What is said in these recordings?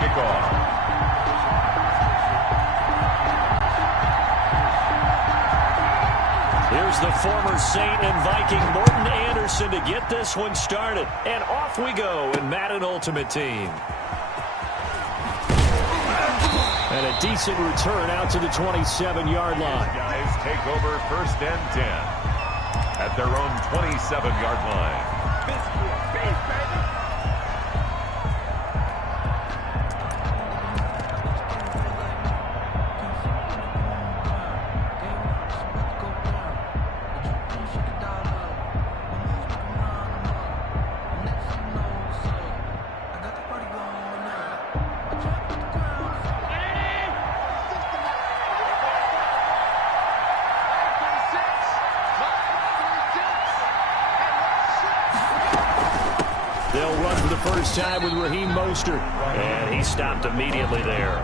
kickoff. Here's the former Saint and Viking Morten Andersen to get this one started. And off we go in Madden Ultimate Team. And a decent return out to the 27-yard line. Guys take over 1st and 10 at their own 27-yard line. They'll run for the first time with Raheem Mostert. And he stopped immediately there.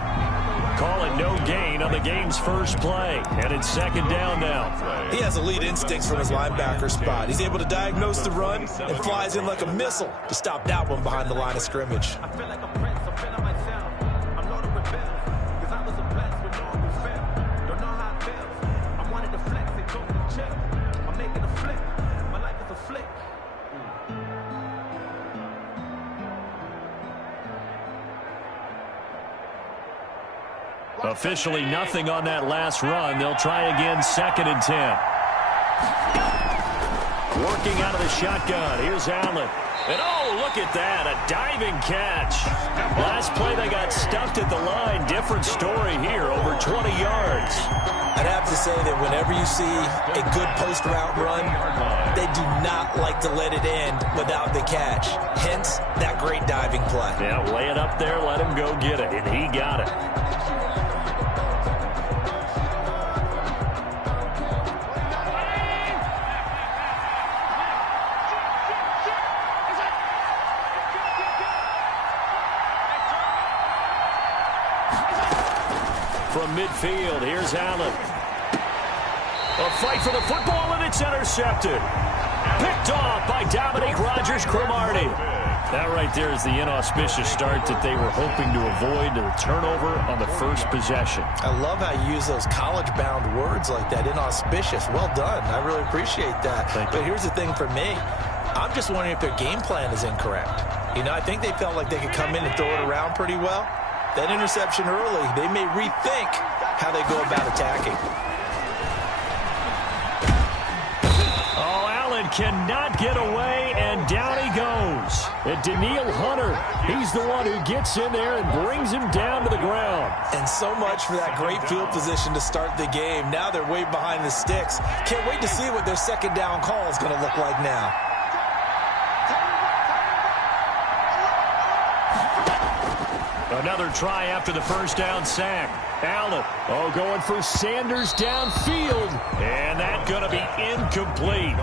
Call it no gain on the game's first play. And it's 2nd down now. He has elite instincts from his linebacker spot. He's able to diagnose the run and flies in like a missile to stop that one behind the line of scrimmage. Officially nothing on that last run. They'll try again 2nd and 10. Working out of the shotgun. Here's Allen. And oh, look at that. A diving catch. Last play they got stuffed at the line. Different story here. Over 20 yards. I'd have to say that whenever you see a good post-route run, they do not like to let it end without the catch. Hence, that great diving play. Yeah, lay it up there, let him go get it. And he got it. From midfield, here's Allen. A fight for the football, and it's intercepted. Picked off by Dominique Rodgers-Cromartie. That right there is the inauspicious start that they were hoping to avoid, the turnover on the first possession. I love how you use those college-bound words like that, inauspicious. Well done. I really appreciate that. But here's the thing for me. I'm just wondering if their game plan is incorrect. You know, I think they felt like they could come in and throw it around pretty well. That interception early, they may rethink how they go about attacking. Oh, Allen cannot get away, and down he goes. And Danielle Hunter, he's the one who gets in there and brings him down to the ground. And so much for that great field position to start the game. Now they're way behind the sticks. Can't wait to see what their 2nd down call is going to look like now. Another try after the first down sack. Allen, going for Sanders downfield. And that's going to be incomplete.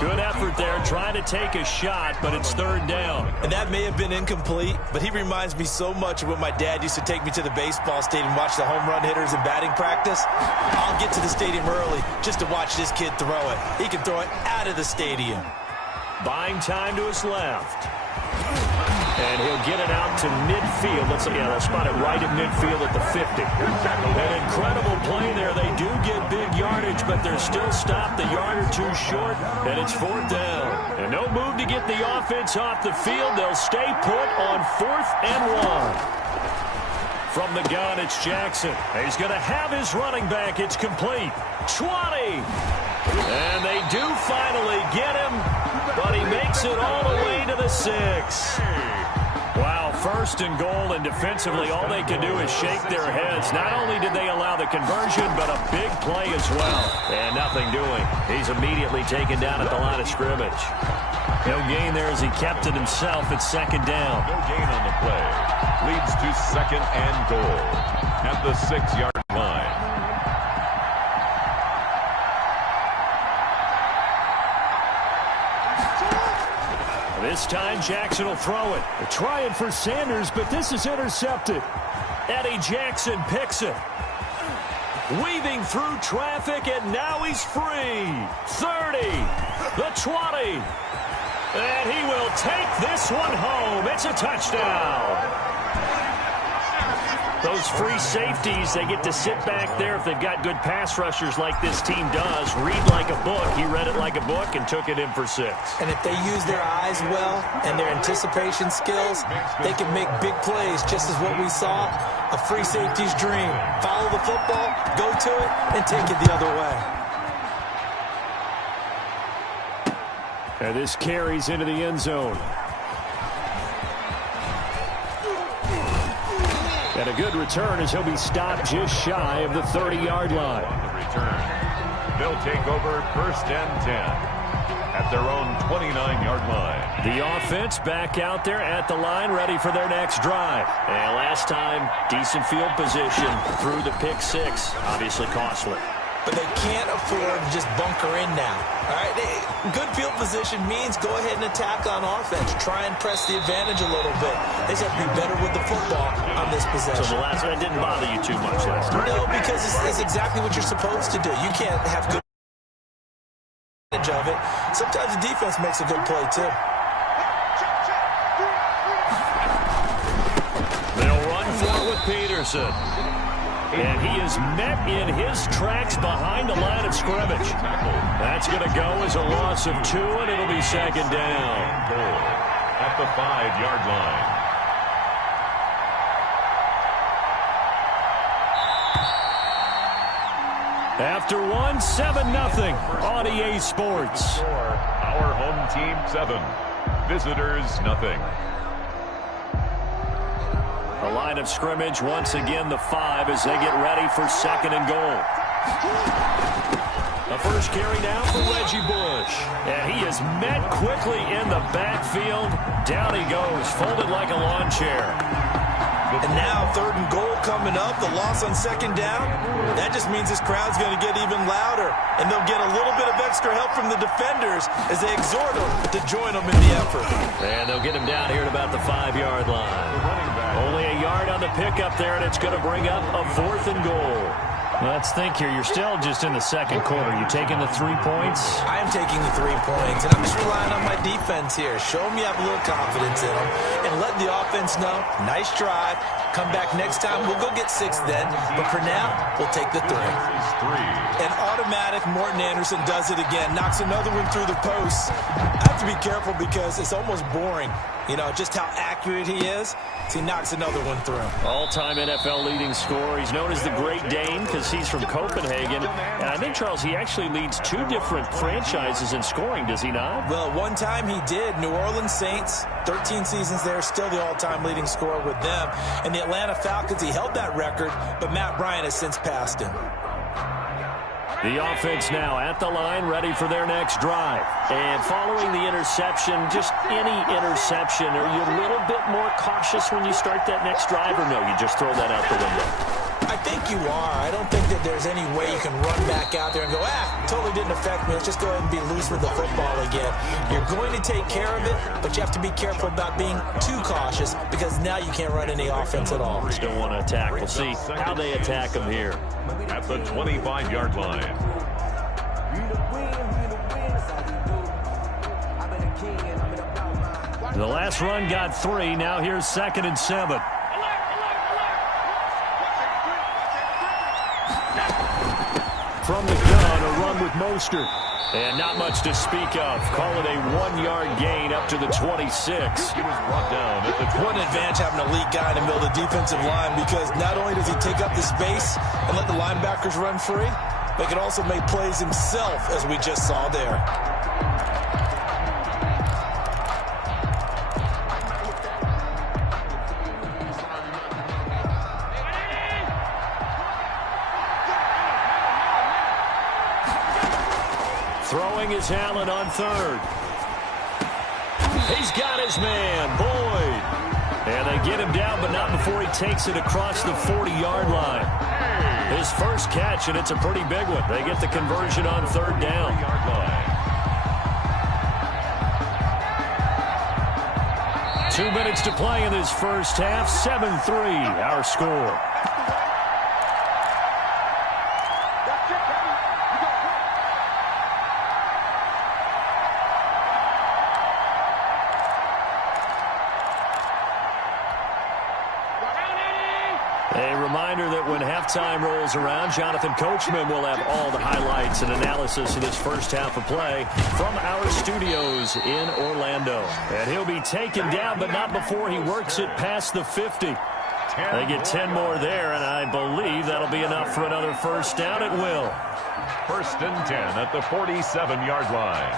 Good effort there, trying to take a shot, but it's 3rd down. And that may have been incomplete, but he reminds me so much of when my dad used to take me to the baseball stadium and watch the home run hitters in batting practice. I'll get to the stadium early just to watch this kid throw it. He can throw it out of the stadium. Buying time to his left. And he'll get it out to midfield. They'll spot it right at midfield at the 50. An incredible play there. They do get big yardage, but they're still stopped a yard or two short, and it's 4th down. And no move to get the offense off the field. They'll stay put on 4th and 1. From the gun, it's Jackson. He's going to have his running back. It's complete. 20. And they do finally get him, but he makes it all the way to the 6. Wow, 1st and goal, and defensively all they can do is shake their heads. Not only did they allow the conversion, but a big play as well. And nothing doing. He's immediately taken down at the line of scrimmage. No gain there as he kept it himself at 2nd down. No gain on the play. Leads to 2nd and goal at the 6-yard line. This time Jackson will throw it. They're trying for Sanders, but this is intercepted. Eddie Jackson picks it. Weaving through traffic, and now he's free. 30, the 20. And he will take this one home. It's a touchdown. Those free safeties, they get to sit back there if they've got good pass rushers like this team does. Read like a book. He read it like a book and took it in for 6. And if they use their eyes well and their anticipation skills, they can make big plays, just as what we saw. A free safety's dream. Follow the football, go to it, and take it the other way. And this carries into the end zone. And a good return as he'll be stopped just shy of the 30-yard line. On the return, they'll take over 1st and 10 at their own 29-yard line. The offense back out there at the line, ready for their next drive. And last time, decent field position through the pick 6. Obviously costly. But they can't afford to just bunker in now. All right, good field position means go ahead and attack on offense. Try and press the advantage a little bit. They just have to be better with the football on this possession. So the last one didn't bother you too much last time? No, because it's exactly what you're supposed to do. You can't have good advantage of it. Sometimes the defense makes a good play, too. They'll run for it with Peterson. And he is met in his tracks behind the line of scrimmage. That's going to go as a loss of 2, and it'll be 2nd down. At the 5-yard line. After 1, 7-0 on EA Sports. Our home team 7, visitors nothing. The line of scrimmage, once again, the 5 as they get ready for 2nd and goal. The first carry now for Reggie Bush. And he is met quickly in the backfield. Down he goes, folded like a lawn chair. And now 3rd and goal coming up. The loss on 2nd down. That just means this crowd's going to get even louder. And they'll get a little bit of extra help from the defenders as they exhort them to join them in the effort. And they'll get him down here at about the 5-yard line. Only a yard on the pickup there, and it's going to bring up a 4th and goal. Let's think here. You're still just in the 2nd quarter. You taking the 3 points? I am taking the 3 points, and I'm just relying on my defense here. Show them you have a little confidence in them, and let the offense know, nice drive. Come back next time. We'll go get 6 then, but for now, we'll take the 3. And automatic, Morton Anderson does it again. Knocks another one through the posts. I have to be careful because it's almost boring. You know, just how accurate he is. So he knocks another one through. All-time NFL leading scorer. He's known as the Great Dane because he's from Copenhagen. And I think, Charles, he actually leads 2 different franchises in scoring, does he not? Well, one time he did. New Orleans Saints, 13 seasons there, still the all-time leading scorer with them. And the Atlanta Falcons, he held that record, but Matt Bryant has since passed him. The offense now at the line, ready for their next drive. And following the interception, just any interception, are you a little bit more cautious when you start that next drive, or no, you just throw that out the window? I think you are. I don't think that there's any way you can run back out there and go, totally didn't affect me. Let's just go ahead and be loose with the football again. You're going to take care of it, but you have to be careful about being too cautious because now you can't run any offense at all. Just don't want to attack. We'll see how they attack them here. At the 25-yard line. The last run got 3. Now here's 2nd and 7. From the gun, a run with Mostert. And not much to speak of. Call it a 1-yard gain up to the 26. He was brought down at the 20. What an advantage having an elite guy in the middle of the defensive line because not only does he take up the space and let the linebackers run free, but he can also make plays himself, as we just saw there. Throwing his Allen on 3rd. He's got his man, Boyd. And they get him down, but not before he takes it across the 40-yard line. His first catch, and it's a pretty big one. They get the conversion on 3rd down. 2 minutes to play in this first half. 7-3, our score. A reminder that when halftime rolls around, Jonathan Coachman will have all the highlights and analysis of this first half of play from our studios in Orlando. And he'll be taken down, but not before he works it past the 50. They get 10 more there, and I believe that'll be enough for another first down. It will. First and 10 at the 47-yard line.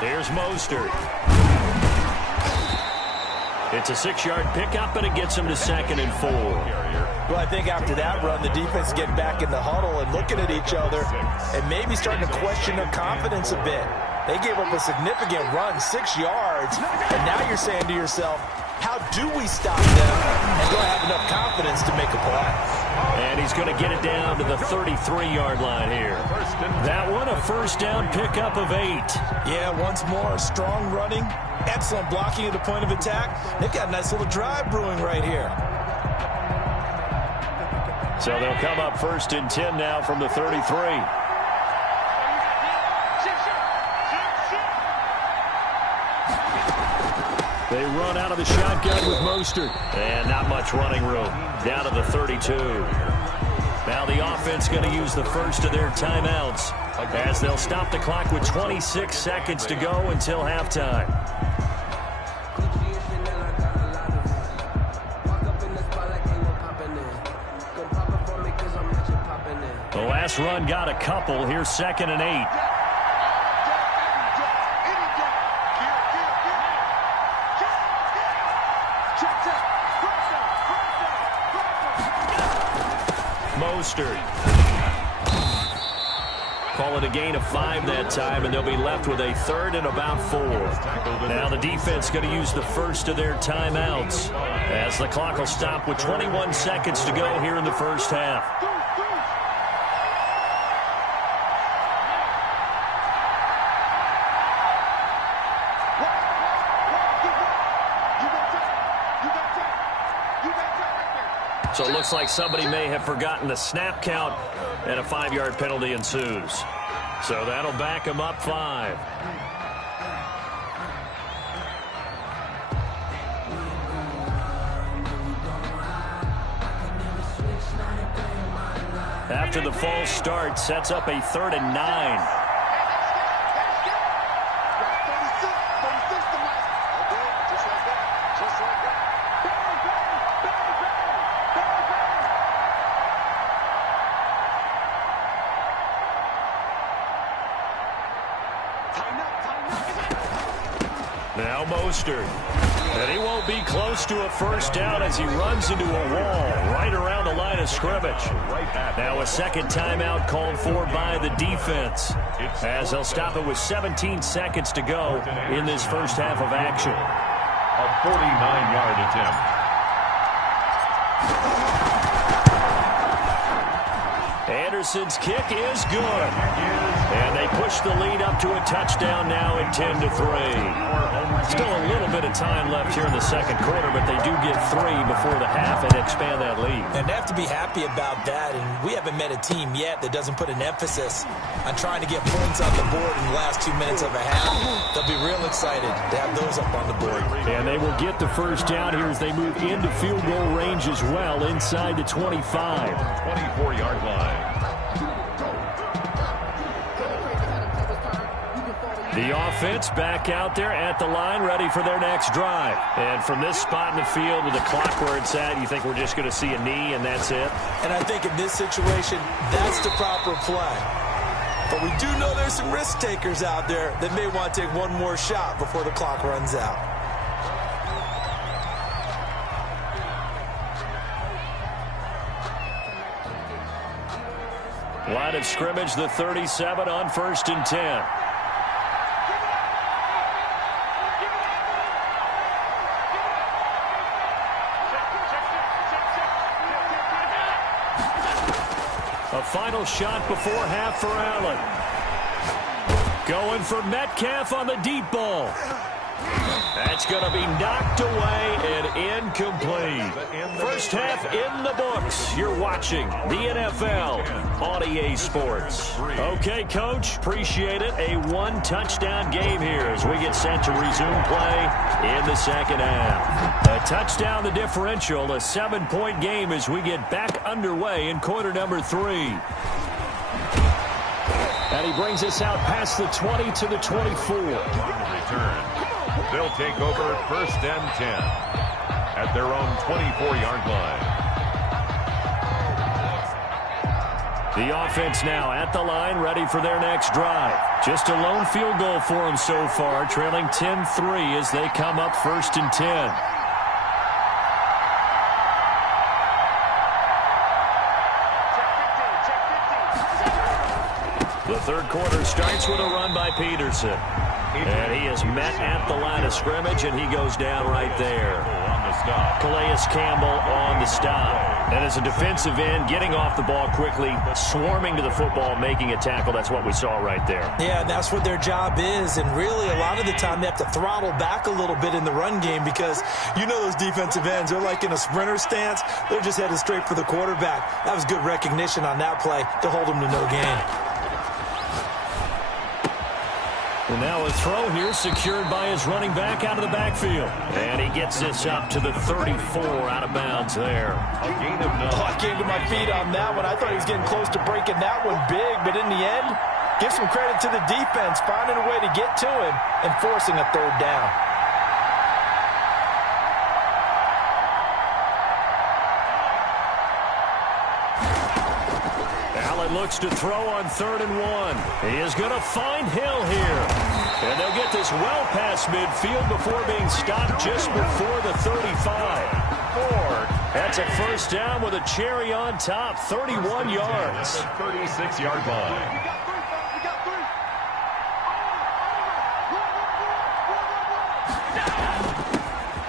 Here's Mostert. It's a 6-yard pickup, and it gets him to 2nd and 4. Well, I think after that run, the defense getting back in the huddle and looking at each other and maybe starting to question their confidence a bit. They gave up a significant run, 6 yards, and now you're saying to yourself, how do we stop them, and do I have enough confidence to make a play? And he's going to get it down to the 33-yard line here. That one, a first down pickup of 8. Yeah, once more, strong running, excellent blocking at the point of attack. They've got a nice little drive brewing right here. So they'll come up first and 10 now from the 33. They run out of the shotgun with Mostert. And not much running room. Down to the 32. Now the offense going to use the first of their timeouts as they'll stop the clock with 26 seconds to go until halftime. The last run got a couple. Here's 2nd and 8. Mostert. Call it a gain of 5 that time, and they'll be left with a 3rd and about 4. Now the defense going to use the first of their timeouts as the clock will stop with 21 seconds to go here in the first half. So it looks like somebody may have forgotten the snap count, and a 5-yard penalty ensues. So that'll back them up 5. After the false start, sets up a 3rd and 9. Now Mostert. And he won't be close to a first down as he runs into a wall right around the line of scrimmage. Now a second timeout called for by the defense as they'll stop it with 17 seconds to go in this first half of action. A 49-yard attempt. Anderson's kick is good. And they push the lead up to a touchdown now at 10-3. Still a little bit of time left here in the second quarter, but they do get 3 before the half and expand that lead. And they have to be happy about that, and we haven't met a team yet that doesn't put an emphasis on trying to get points on the board in the last 2 minutes of a half. They'll be real excited to have those up on the board. And they will get the first down here as they move into field goal range as well, inside the 25. 24-yard line. The offense back out there at the line, ready for their next drive. And from this spot in the field with the clock where it's at, you think we're just going to see a knee and that's it? And I think in this situation, that's the proper play. But we do know there's some risk takers out there that may want to take one more shot before the clock runs out. Line of scrimmage, the 37 on 1st and 10. A final shot before half for Allen. Going for Metcalf on the deep ball. That's going to be knocked away and incomplete. First half in the books. You're watching the NFL on EA Sports. Okay, Coach, appreciate it. A one-touchdown game here as we get set to resume play in the second half. A touchdown, the differential, a 7-point game as we get back underway in quarter number 3. And he brings us out past the 20 to the 24. On the return. They'll take over first and 10 at their own 24-yard line. The offense now at the line, ready for their next drive. Just a lone field goal for them so far, trailing 10-3 as they come up first and 10. The third quarter starts with a run by Peterson. And he is met at the line of scrimmage, and he goes down right there. Calais Campbell on the stop. And as a defensive end, getting off the ball quickly, swarming to the football, making a tackle. That's what we saw right there. Yeah, that's what their job is. And really, a lot of the time, they have to throttle back a little bit in the run game because you know those defensive ends, they're like in a sprinter stance. They're just headed straight for the quarterback. That was good recognition on that play to hold them to no gain. And now a throw here secured by his running back out of the backfield. And he gets this up to the 34 out of bounds there. A gain of 9. I came to my feet on that one. I thought he was getting close to breaking that one big, but in the end, give some credit to the defense, finding a way to get to him and forcing a third down. Looks to throw on 3rd and 1. He is going to find Hill here. And they'll get this well past midfield before being stopped just before the 35. That's a first down with a cherry on top, 31 yards. 36-yard line.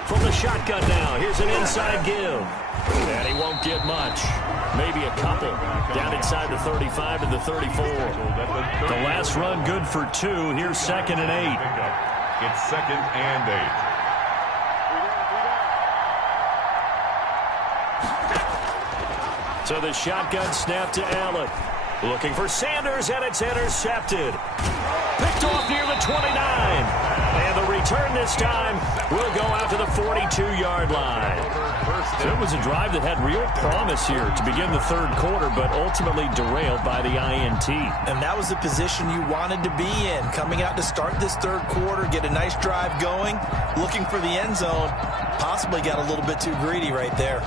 From the shotgun now, here's an inside give. And he won't get much. Maybe a couple. Down inside the 35 to the 34. The last run good for 2. Here's 2nd and 8. It's 2nd and 8. So the shotgun snap to Allen. Looking for Sanders, and it's intercepted. Picked off near the 29. And the return this time will go out to the 42-yard line. So it was a drive that had real promise here to begin the third quarter, but ultimately derailed by the INT. And that was the position you wanted to be in. Coming out to start this third quarter, get a nice drive going, looking for the end zone. Possibly got a little bit too greedy right there.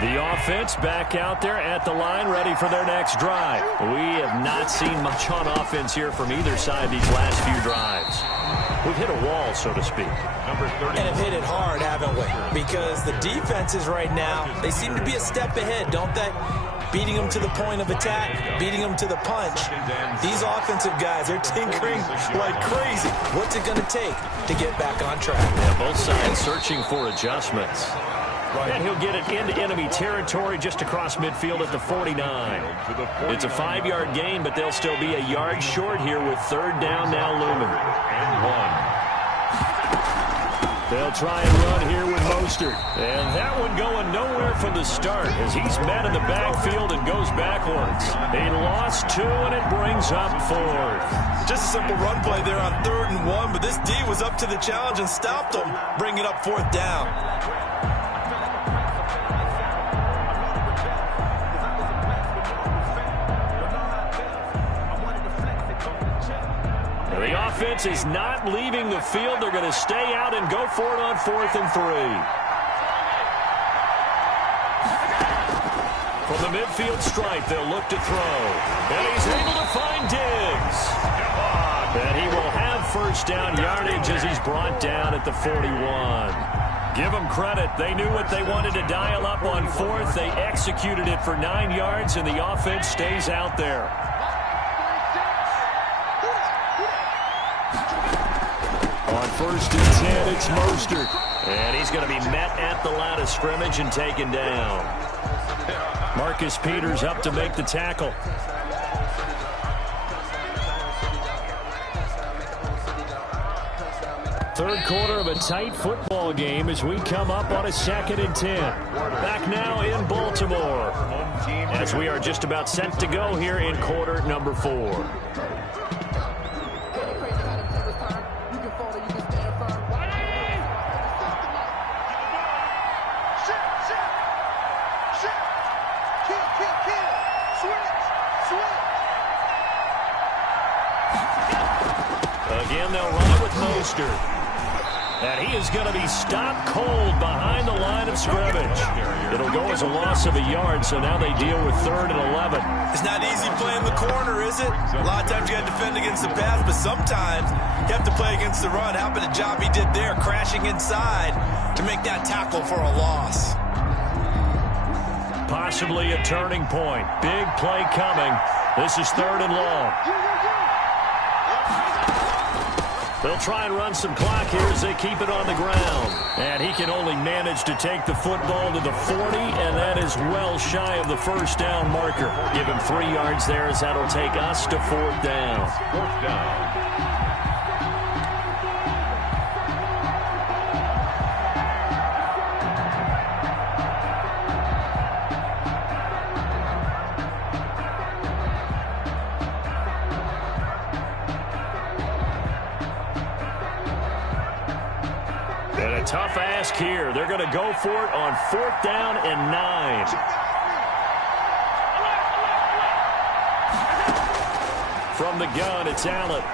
The offense back out there at the line, ready for their next drive. We have not seen much on offense here from either side these last few drives. We've hit a wall, so to speak. Number 30. And have hit it hard, haven't we? Because the defenses right now, they seem to be a step ahead, don't they? Beating them to the point of attack, beating them to the punch. These offensive guys, they're tinkering like crazy. What's it going to take to get back on track? Yeah, both sides searching for adjustments. And he'll get it into enemy territory just across midfield at the 49. It's a 5-yard gain, but they'll still be a yard short here with 3rd down now looming. And 1. They'll try and run here with Mostert. And that one going nowhere from the start as he's met in the backfield and goes backwards. He lost 2, and it brings up 4th. Just a simple run play there on 3rd and 1, but this D was up to the challenge and stopped him, bringing up 4th down. The offense is not leaving the field. They're going to stay out and go for it on 4th and 3. From the midfield stripe, they'll look to throw. And he's able to find Diggs. And he will have first down yardage as he's brought down at the 41. Give them credit. They knew what they wanted to dial up on 4th. They executed it for 9 yards, and the offense stays out there. On 1st and 10, it's Mostert. And he's going to be met at the line of scrimmage and taken down. Marcus Peters up to make the tackle. Third quarter of a tight football game as we come up on a 2nd and 10. Back now in Baltimore as we are just about set to go here in quarter number 4. Again, they'll run with Mostert. And he is going to be stopped cold behind the line of scrimmage. It'll go as a loss of a yard, so now they deal with 3rd and 11. It's not easy playing the corner, is it? A lot of times you got to defend against the pass, but sometimes you have to play against the run. How about the job he did there, crashing inside to make that tackle for a loss? Possibly a turning point. Big play coming. This is 3rd and long. They'll try and run some clock here as they keep it on the ground. And he can only manage to take the football to the 40, and that is well shy of the first down marker. Give him 3 yards there as that'll take us to 4th down. 4th down. Tough ask here. They're going to go for it on 4th down and 9. From the gun, it's Allen.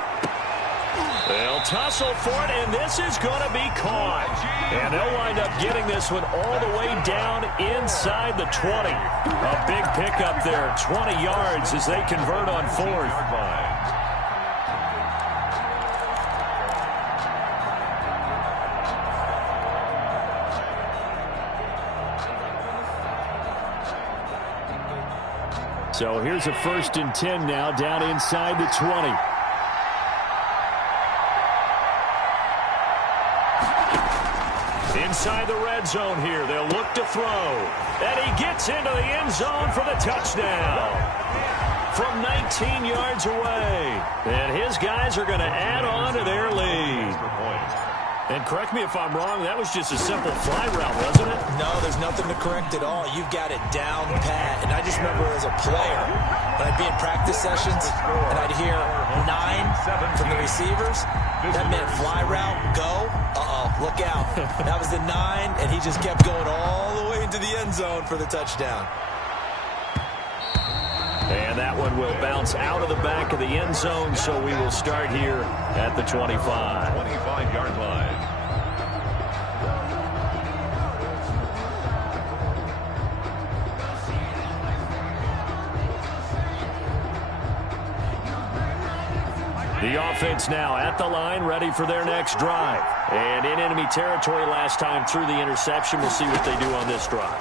They'll tussle for it, and this is going to be caught. And they'll wind up getting this one all the way down inside the 20. A big pickup there, 20 yards as they convert on 4th. So here's a 1st and 10 now down inside the 20. Inside the red zone here. They'll look to throw. And he gets into the end zone for the touchdown. From 19 yards away. And his guys are going to add on to their lead. And correct me if I'm wrong, that was just a simple fly route, wasn't it? No, there's nothing to correct at all. You've got it down pat. And I just remember as a player, when I'd be in practice sessions, and I'd hear 9 from the receivers, that meant fly route, go, look out. That was the 9, and he just kept going all the way into the end zone for the touchdown. And that one will bounce out of the back of the end zone, so we will start here at the 25. 25-yard line. The offense now at the line, ready for their next drive. And in enemy territory last time through the interception. We'll see what they do on this drive.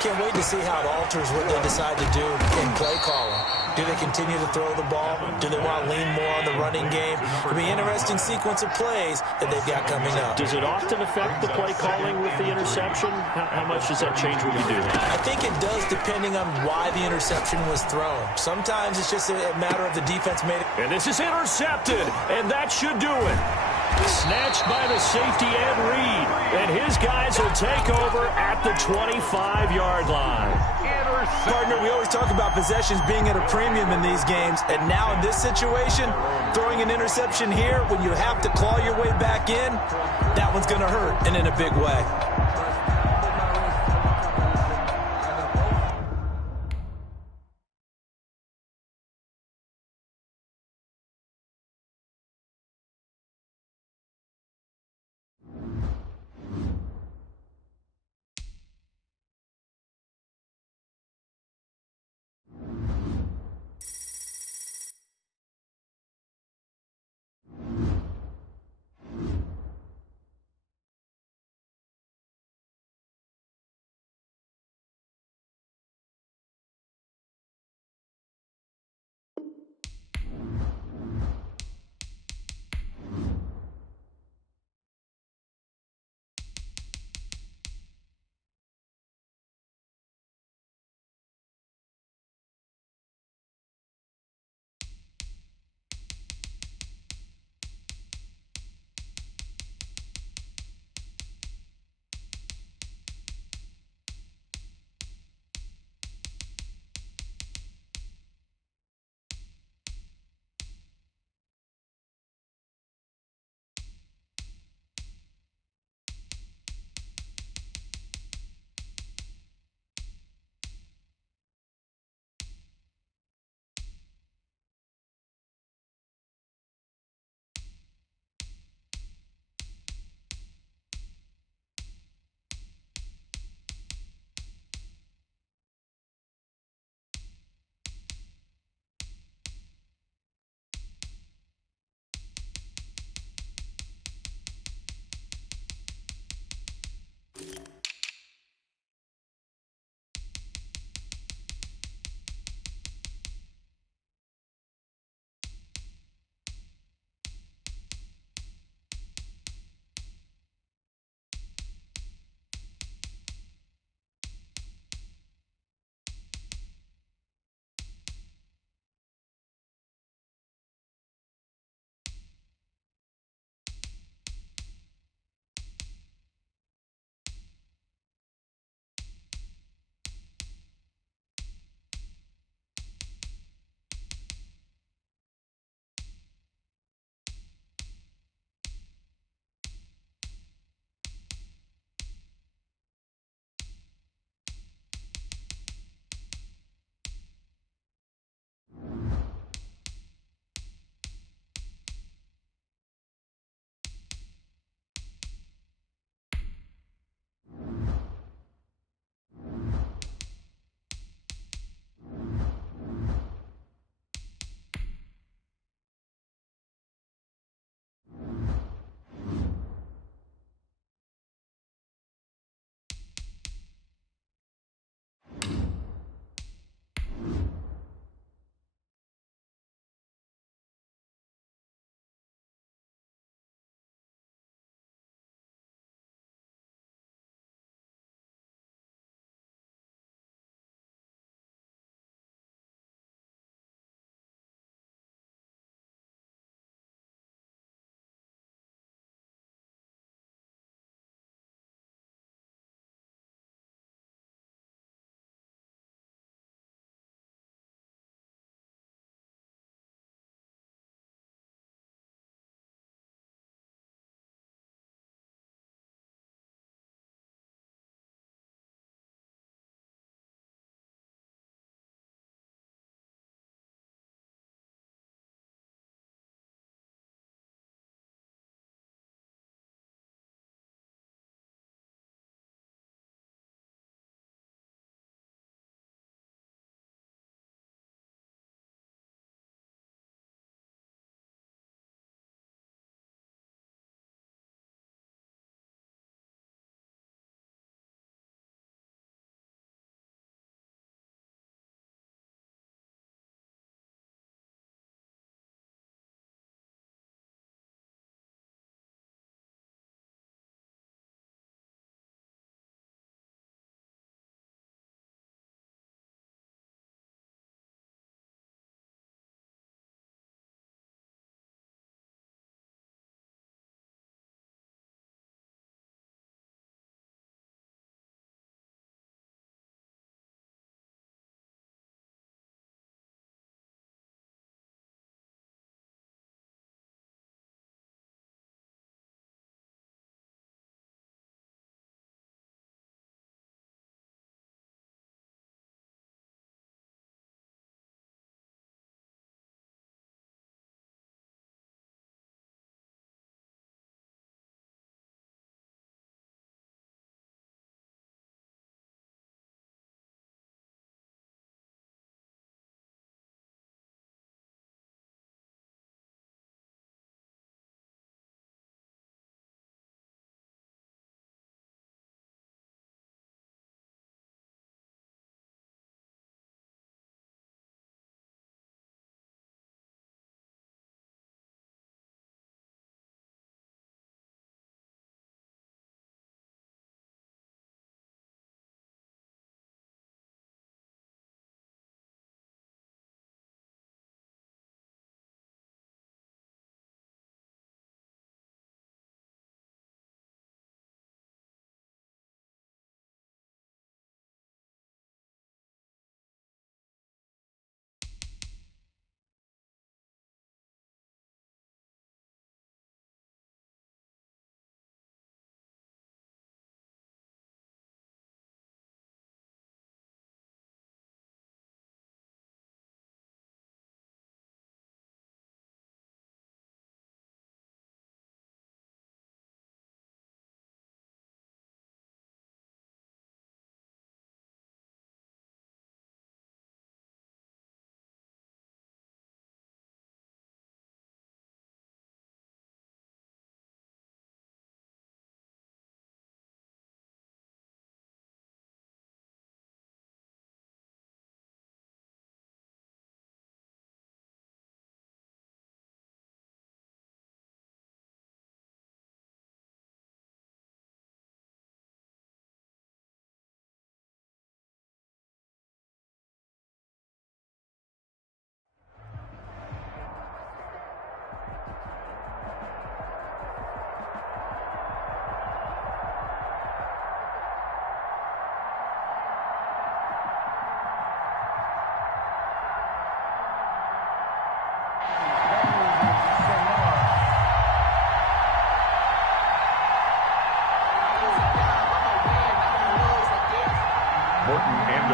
Can't wait to see how it alters what they decide to do in play calling. Do they continue to throw the ball? Do they want to lean more on the running game? It'll be an interesting sequence of plays that they've got coming up. Does it often affect the play calling with the interception? How much does that change when you do that? I think it does depending on why the interception was thrown. Sometimes it's just a matter of the defense made it. And this is intercepted, and that should do it. Snatched by the safety Ed Reed, and his guys will take over at the 25-yard line. Partner, we always talk about possessions being at a premium in these games, and now in this situation, throwing an interception here when you have to claw your way back in, that one's going to hurt, and in a big way.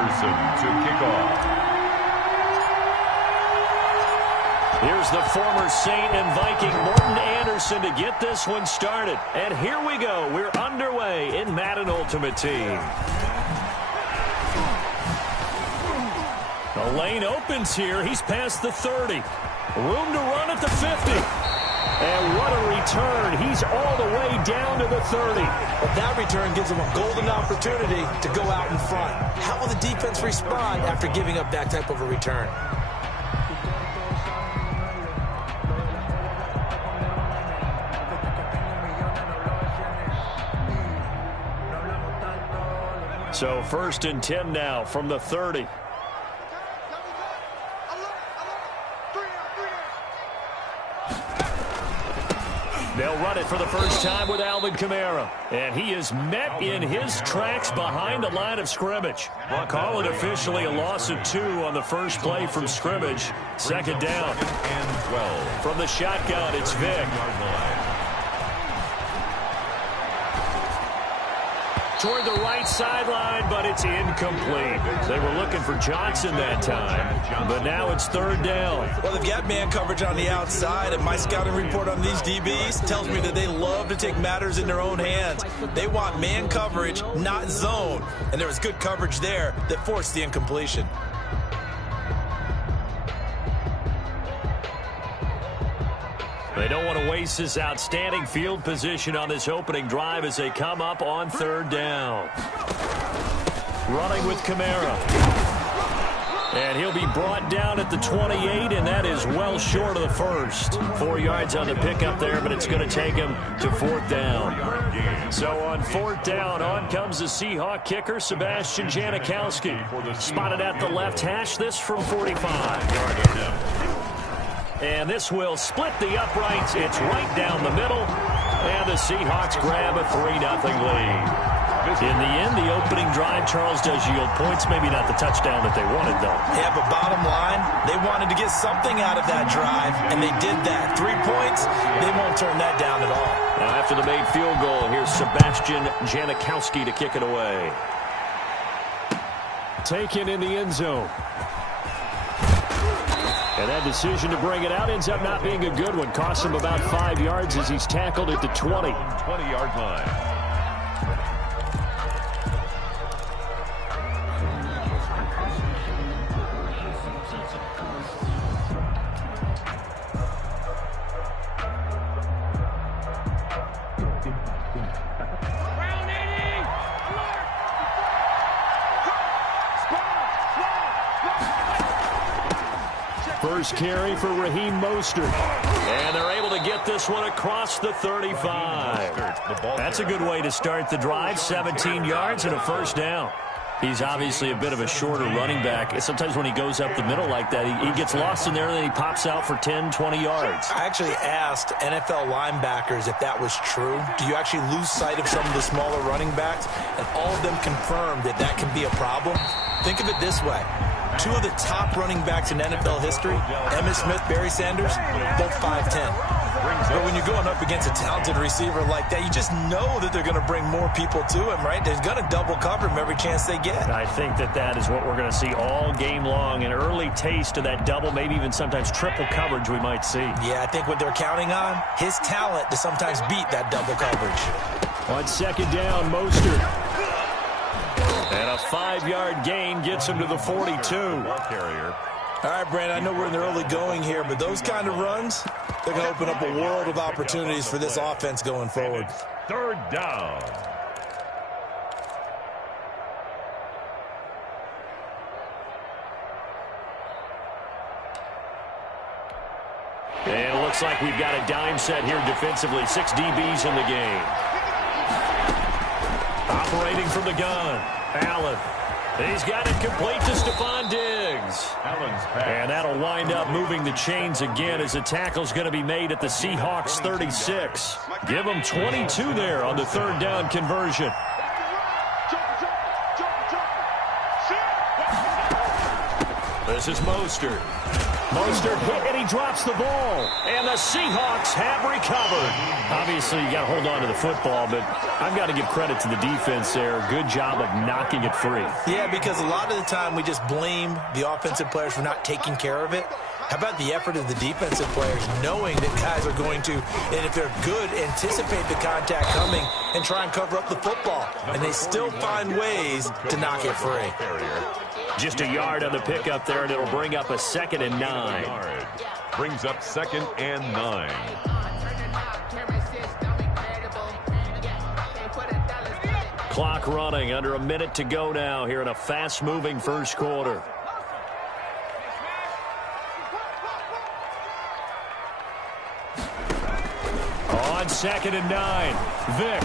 Anderson to kick off. Here's the former Saint and Viking Morten Andersen to get this one started. And here we go. We're underway in Madden Ultimate Team. The lane opens here. He's past the 30. Room to run at the 50. And what a return. He's all the way down to the 30. But that return gives him a golden opportunity to go out in front. How will the defense respond after giving up that type of a return? So 1st and 10 now from the 30. They'll run it for the first time with Alvin Kamara. And he is met in his tracks behind the line of scrimmage. Call it officially a loss of 2 on the first play from scrimmage. 2nd down. And 12. From the shotgun, it's Vic. Toward the right sideline, but it's incomplete. They were looking for Johnson that time, but now it's 3rd down. Well, they've got man coverage on the outside, and my scouting report on these DBs tells me that they love to take matters in their own hands. They want man coverage, not zone, and there was good coverage there that forced the incompletion. They don't want to waste this outstanding field position on this opening drive as they come up on 3rd down. Running with Kamara. And he'll be brought down at the 28, and that is well short of the first. 4 yards on the pickup there, but it's going to take him to 4th down. So on 4th down, on comes the Seahawk kicker, Sebastian Janikowski. Spotted at the left hash, this from 45. And this will split the uprights. It's right down the middle. And the Seahawks grab a 3-0 lead. In the end, the opening drive, Charles, does yield points. Maybe not the touchdown that they wanted, though. Yeah, but bottom line, they wanted to get something out of that drive, and they did that. 3 points, they won't turn that down at all. Now, after the made field goal, here's Sebastian Janikowski to kick it away. Taken in the end zone. And that decision to bring it out ends up not being a good one. Costs him about 5 yards as he's tackled at the 20. 20-yard line. First carry for Raheem Mostert. And they're able to get this one across the 35. That's a good way to start the drive. 17 yards and a 1st down. He's obviously a bit of a shorter running back. Sometimes when he goes up the middle like that, he gets lost in there and then he pops out for 10, 20 yards. I actually asked NFL linebackers if that was true. Do you actually lose sight of some of the smaller running backs? And all of them confirmed that that can be a problem. Think of it this way. 2 of the top running backs in NFL history, Emmitt Smith, Barry Sanders, both 5'10". But when you're going up against a talented receiver like that, you just know that they're going to bring more people to him, right? They're going to double cover him every chance they get. I think that is what we're going to see all game long. An early taste of that double, maybe even sometimes triple coverage we might see. Yeah, I think what they're counting on, his talent to sometimes beat that double coverage. On 2nd down, Mostert. And a 5-yard gain gets him to the 42. All right, Brandon, I know we're in the early going here, but those kind of runs, they're going to open up a world of opportunities for this offense going forward. 3rd down. And it looks like we've got a dime set here defensively. 6 DBs in the game. Operating from the gun, Allen. He's got it complete to Stephon Diggs. And that'll wind up moving the chains again as the tackle's going to be made at the Seahawks 36. Give them 22 there on the 3rd down conversion. This is Mostert. Mostert hit, and he drops the ball. And the Seahawks have recovered. Obviously, you got to hold on to the football, but I've got to give credit to the defense there. Good job of knocking it free. Yeah, because a lot of the time we just blame the offensive players for not taking care of it. How about the effort of the defensive players knowing that guys are going to, and if they're good, anticipate the contact coming and try and cover up the football. And they still find ways to knock it free. Just a yard on the pickup there, and it'll bring up a 2nd and 9. Brings up 2nd and 9. Clock running, under a minute to go now here in a fast-moving first quarter. On 2nd and 9, Vick.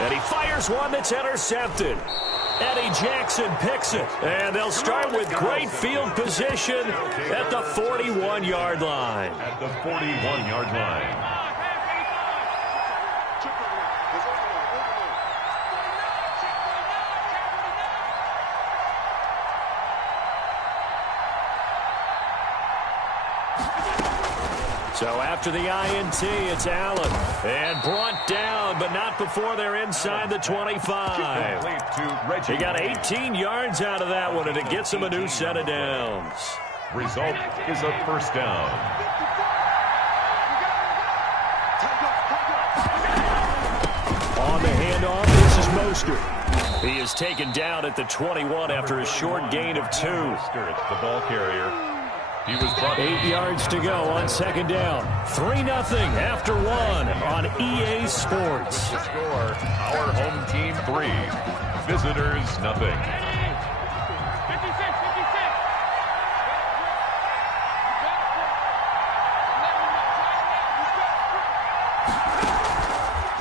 And he fires one that's intercepted. Eddie Jackson picks it. And they'll start with great field position at the 41-yard line. At the 41-yard line. So after the INT, it's Allen. And brought down, but not before they're inside the 25. He got 18 yards out of that one, and it gets him a new set of downs. Result is a first down. On the handoff, this is Mostert. He is taken down at the 21 after a short gain of 2. Mostert, the ball carrier. He was brought 8 yards to go on 2nd down. 3-0 after 1 on EA Sports. The score, our home team 3, visitors nothing.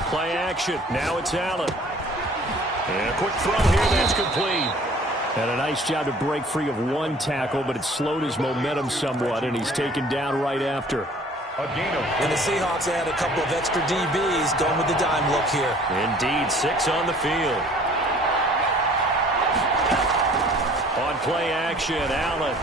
Play action. Now it's Allen. And a quick throw here that's complete. And a nice job to break free of one tackle, but it slowed his momentum somewhat, and he's taken down right after. And the Seahawks add a couple of extra DBs going with the dime look here. Indeed, 6 on the field. On play action, Allen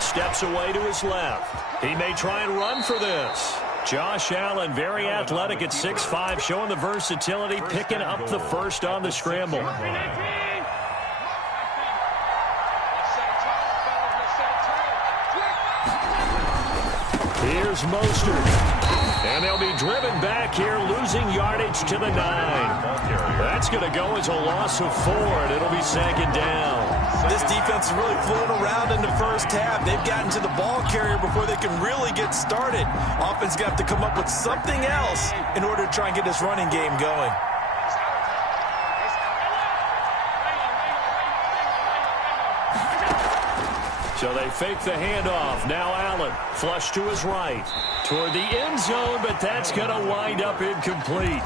steps away to his left. He may try and run for this. Josh Allen, very athletic at 6'5", showing the versatility, picking up the first on the scramble. Here's Mostert. And they'll be driven back here, losing yardage to the 9. That's going to go as a loss of 4, and it'll be 2nd down. This defense is really floating around in the first half. They've gotten to the ball carrier before they can really get started. Offense going to have to come up with something else in order to try and get this running game going. So they fake the handoff. Now Allen, flush to his right. Toward the end zone, but that's going to wind up incomplete.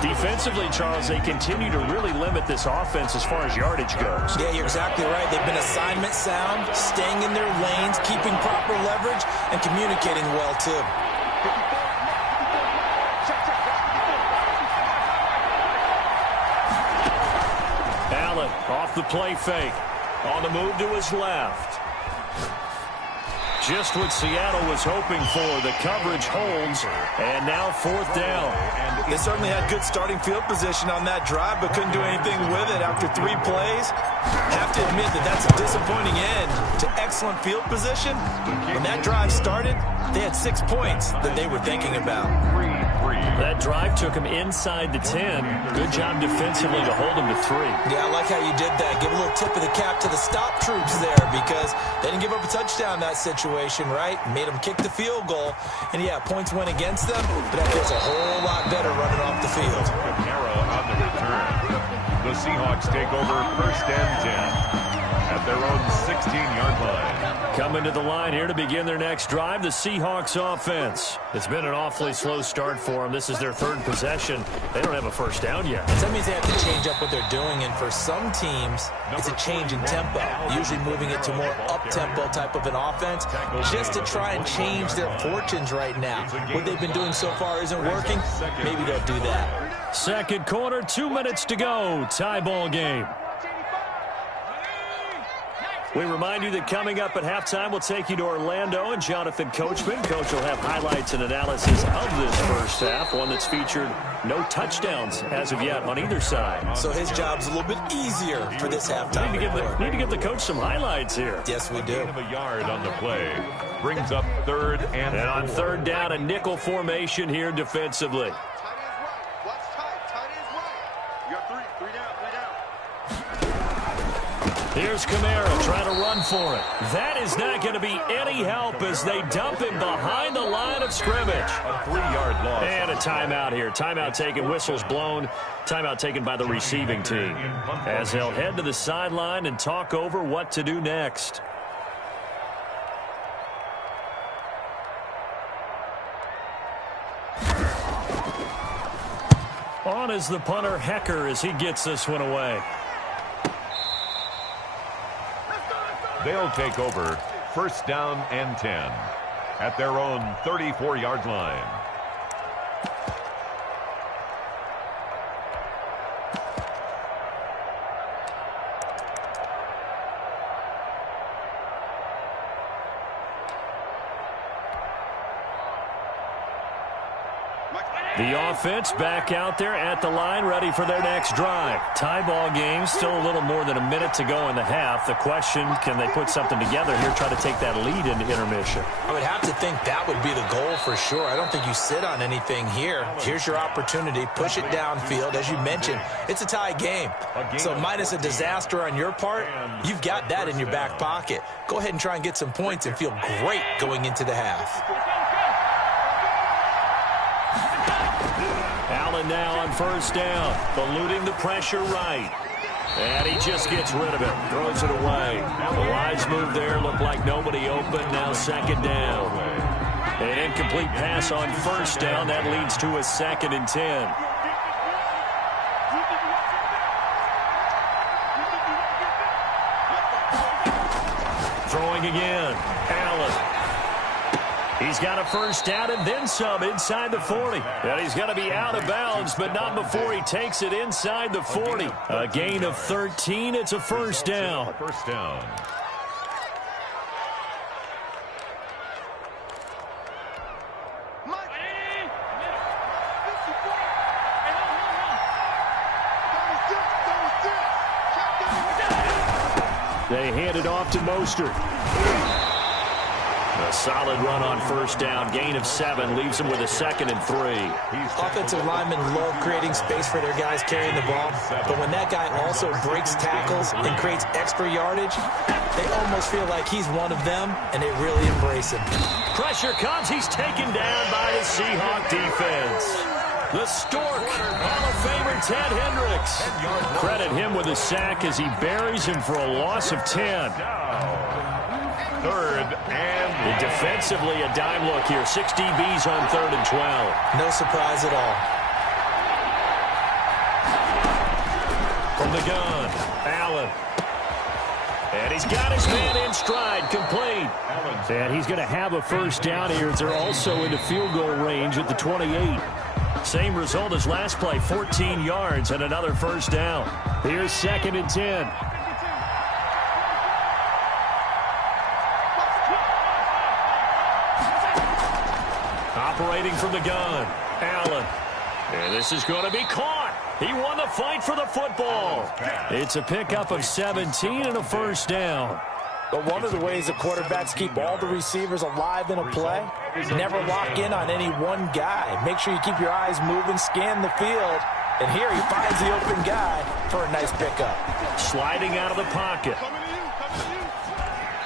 Defensively, Charles, they continue to really limit this offense as far as yardage goes. Yeah, you're exactly right. They've been assignment sound, staying in their lanes, keeping proper leverage, and communicating well, too. Allen off the play fake. On the move to his left. Just what Seattle was hoping for. The coverage holds, and now 4th down. They certainly had good starting field position on that drive, but couldn't do anything with it after 3 plays. Have to admit that that's a disappointing end to excellent field position. When that drive started, they had 6 points that they were thinking about. That drive took him inside the 10. Good job defensively to hold him to 3. Yeah, I like how you did that. Give a little tip of the cap to the stop troops there, because they didn't give up a touchdown in that situation, right? Made them kick the field goal. And, yeah, points went against them, but that feels a whole lot better running off the field. Kamara on the return. The Seahawks take over 1st and 10 at their own 16-yard line. Coming to the line here to begin their next drive, the Seahawks offense. It's been an awfully slow start for them. This is their 3rd possession. They don't have a first down yet. So that means they have to change up what they're doing, and for some teams, it's a change in tempo, usually moving it to more up-tempo type of an offense, just to try and change their fortunes right now. What they've been doing so far isn't working. Maybe they'll do that. 2nd quarter, 2 minutes to go. Tie ball game. We remind you that coming up at halftime, we'll take you to Orlando and Jonathan Coachman. Coach will have highlights and analysis of this first half, one that's featured no touchdowns as of yet on either side. So his job's a little bit easier for this halftime. Need to give the coach some highlights here. Yes, we do. A yard on the play. Brings up 3rd and 4. And on 3rd down, a nickel formation here defensively. Here's Kamara trying to run for it. That is not going to be any help as they dump him behind the line of scrimmage. A 3-yard loss. And a timeout here. Timeout taken, whistles blown. Timeout taken by the receiving team, as they'll head to the sideline and talk over what to do next. On is the punter, Hecker, as he gets this one away. They'll take over 1st down and 10 at their own 34-yard line. The offense back out there at the line, ready for their next drive. Tie ball game, still a little more than a minute to go in the half. The question, can they put something together here, try to take that lead into intermission? I would have to think that would be the goal for sure. I don't think you sit on anything here. Here's your opportunity. Push it downfield. As you mentioned, it's a tie game. So minus a disaster on your part, you've got that in your back pocket. Go ahead and try and get some points and feel great going into the half. Allen now on 1st down, eluding the pressure right. And he just gets rid of it, throws it away. The wise move there, looked like nobody open, now 2nd down. An incomplete pass on 1st down, that leads to a 2nd and 10. Throwing again, Allen. He's got a 1st down and then some inside the 40. And he's going to be out of bounds, but not before he takes it inside the 40. A gain of 13. It's a 1st down. 1st down. They hand it off to Mostert. A solid run on 1st down. Gain of 7 leaves them with a 2nd and 3. Offensive linemen love creating space for their guys carrying the ball. But when that guy also breaks tackles and creates extra yardage, they almost feel like he's one of them, and they really embrace him. Pressure comes. He's taken down by the Seahawk defense. The Stork, Hall of Famer Ted Hendricks. Credit him with a sack as he buries him for a loss of 10. 3rd and defensively, a dime look here. 6 DBs on 3rd and 12. No surprise at all. From the gun, Allen. And he's got his man in stride, complete. And he's going to have a 1st down here as they're also into field goal range at the 28. Same result as last play, 14 yards and another 1st down. Here's 2nd and 10. Operating from the gun, Allen. And this is going to be caught. He won the fight for the football. It's a pickup of 17 and a 1st down. But one of the ways the quarterbacks keep all the receivers alive in a play, never lock in on any one guy. Make sure you keep your eyes moving, scan the field. And here he finds the open guy for a nice pickup. Sliding out of the pocket.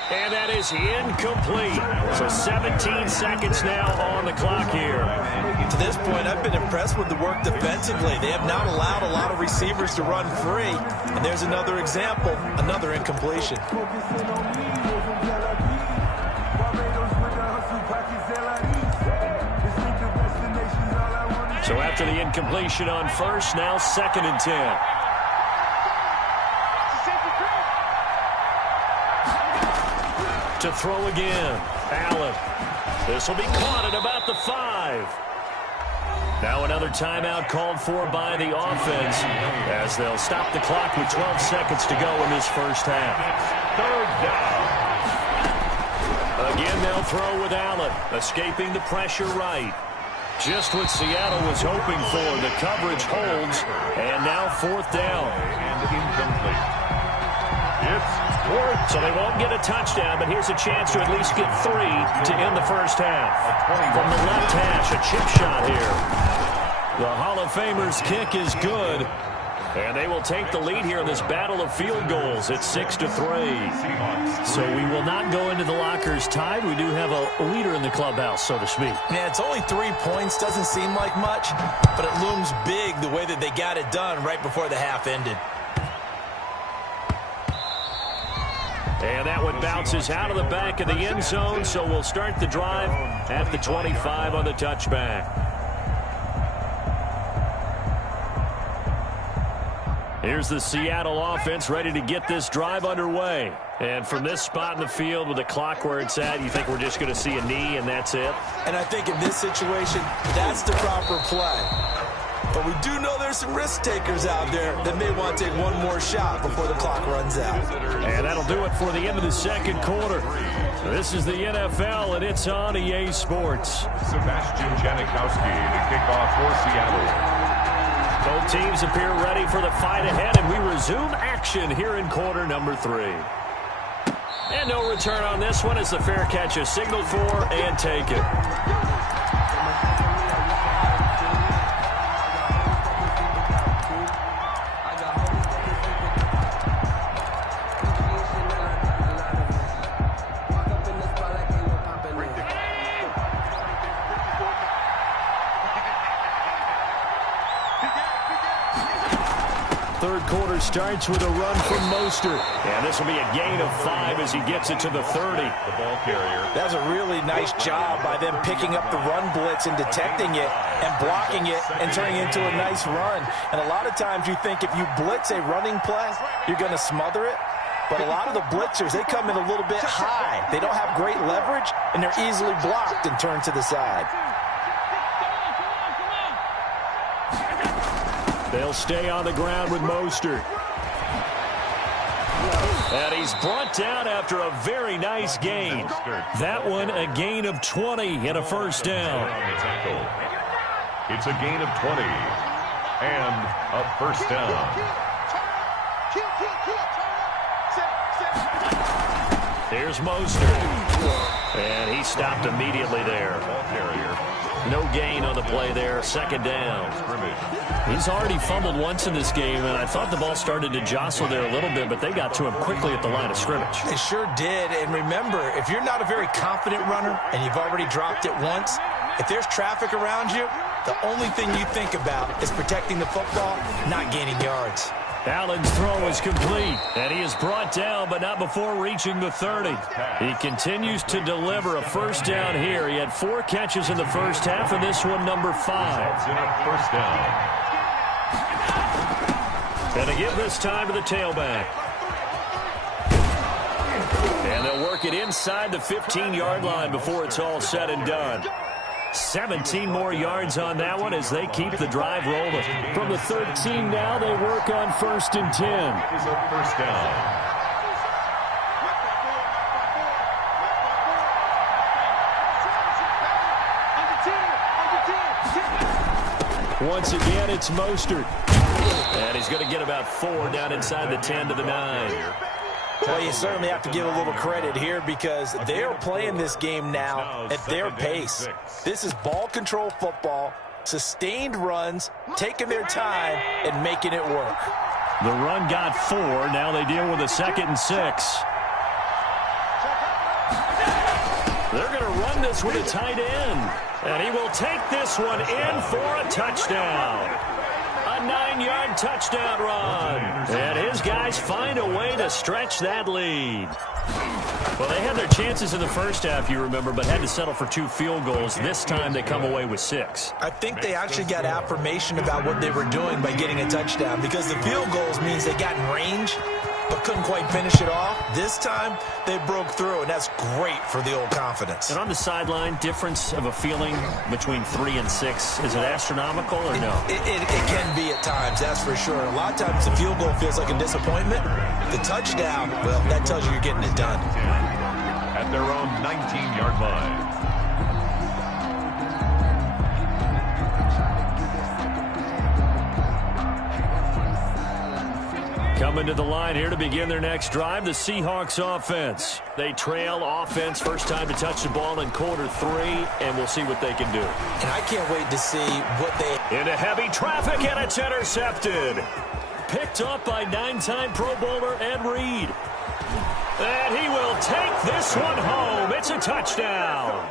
And that is incomplete. So 17 seconds now on the clock here. To this point, I've been impressed with the work defensively. They have not allowed a lot of receivers to run free. And there's another example, another incompletion. So after the incompletion on 1st, now 2nd and 10. To throw again, Allen. This will be caught at about the 5. Now another timeout called for by the offense as they'll stop the clock with 12 seconds to go in this first half. Third down. Again, they'll throw with Allen, escaping the pressure right. Just what Seattle was hoping for. The coverage holds, and now fourth down. And incomplete. It's fourth. So they won't get a touchdown, but here's a chance to at least get 3 to end the first half. From the left hash, a chip shot here. The Hall of Famer's kick is good. And they will take the lead here in this battle of field goals. It's 6-3. So we will not go into the lockers tied. We do have a leader in the clubhouse, so to speak. Yeah, it's only 3 points. Doesn't seem like much, but it looms big the way that they got it done right before the half ended. And that one bounces out of the back of the end zone, so we'll start the drive at the 25 on the touchback. Here's the Seattle offense ready to get this drive underway. And from this spot in the field with the clock where it's at, you think we're just going to see a knee and that's it? And I think in this situation, that's the proper play. But we do know there's some risk takers out there that may want to take one more shot before the clock runs out. And that'll do it for the end of the second quarter. This is the NFL, and it's on EA Sports. Sebastian Janikowski to kick off for Seattle. Both teams appear ready for the fight ahead, and we resume action here in quarter number 3. And no return on this one as the fair catch is signaled for and taken. Third quarter starts with a run from Mostert. And this will be a gain of 5 as he gets it to the 30. The ball carrier. That was a really nice job by them picking up the run blitz and detecting it and blocking it and turning it into a nice run. And a lot of times you think if you blitz a running play, you're going to smother it. But a lot of the blitzers, they come in a little bit high. They don't have great leverage, and they're easily blocked and turned to the side. They'll stay on the ground with Mostert. And he's brought down after a very nice gain. That one a gain of 20 and a first down. It's a gain of 20 and a first down. Here's Mostert. And he stopped immediately there. Ball carrier. No gain on the play there. Second down. He's already fumbled once in this game, and I thought the ball started to jostle there a little bit, but they got to him quickly at the line of scrimmage. They sure did. And remember, if you're not a very confident runner and you've already dropped it once, if there's traffic around you, the only thing you think about is protecting the football, not gaining yards. Allen's throw is complete, and he is brought down, but not before reaching the 30. He continues to deliver a first down here. He had 4 catches in the first half, and this one number 5. First down. And to give this time to the tailback. And they'll work it inside the 15-yard line before it's all said and done. 17 more yards on that one as they keep the drive rolling. From the 13 now, they work on 1st and 10. Is a first down. Once again, it's Mostert. And he's going to get about 4 down inside the 10 to the 9. Well, you certainly have to give a little credit here because they are playing this game now at their pace. This is ball control football, sustained runs, taking their time, and making it work. The run got 4. Now they deal with a 2nd and 6. They're going to run this with a tight end. And he will take this one in for a touchdown. A 9-yard touchdown run. And his guys find a way to stretch that lead. Well, they had their chances in the first half, you remember, but had to settle for 2 field goals. This time they come away with 6. I think they actually got affirmation about what they were doing by getting a touchdown because the field goals means they got in range. but couldn't quite finish it off. This time, they broke through, and that's great for the old confidence. And on the sideline, difference of a feeling between 3 and 6, is it astronomical or no? It can be at times, that's for sure. A lot of times the field goal feels like a disappointment. The touchdown, well, that tells you you're getting it done. At their own 19-yard line. Coming to the line here to begin their next drive, the Seahawks offense. They trail offense first time to touch the ball in quarter 3, and we'll see what they can do. And I can't wait to see what they... Into heavy traffic, and it's intercepted. Picked up by 9-time Pro Bowler Ed Reed. And he will take this one home. It's a touchdown.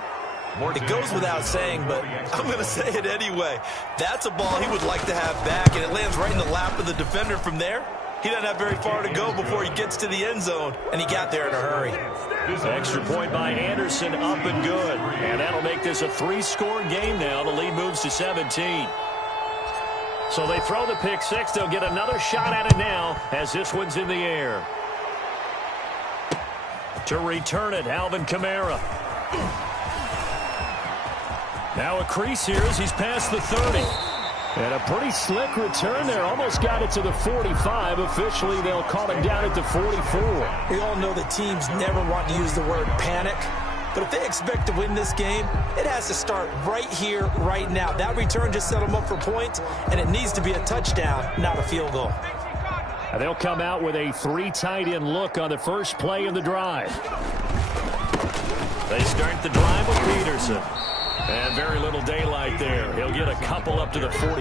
It goes without saying, but I'm going to say it anyway. That's a ball he would like to have back, and it lands right in the lap of the defender from there. He doesn't have very far to go before he gets to the end zone, and he got there in a hurry. Extra point by Anderson, up and good. And that'll make this a 3-score game now. The lead moves to 17. So they throw the pick 6. They'll get another shot at it now as this one's in the air. To return it, Alvin Kamara. Now a crease here as he's past the 30. And a pretty slick return there. Almost got it to the 45. Officially, they'll call him down at the 44. We all know that teams never want to use the word panic. But if they expect to win this game, it has to start right here, right now. That return just set them up for points, and it needs to be a touchdown, not a field goal. And they'll come out with a 3 tight end look on the first play of the drive. They start the drive with Peterson. And very little daylight there. He'll get a couple up to the 44.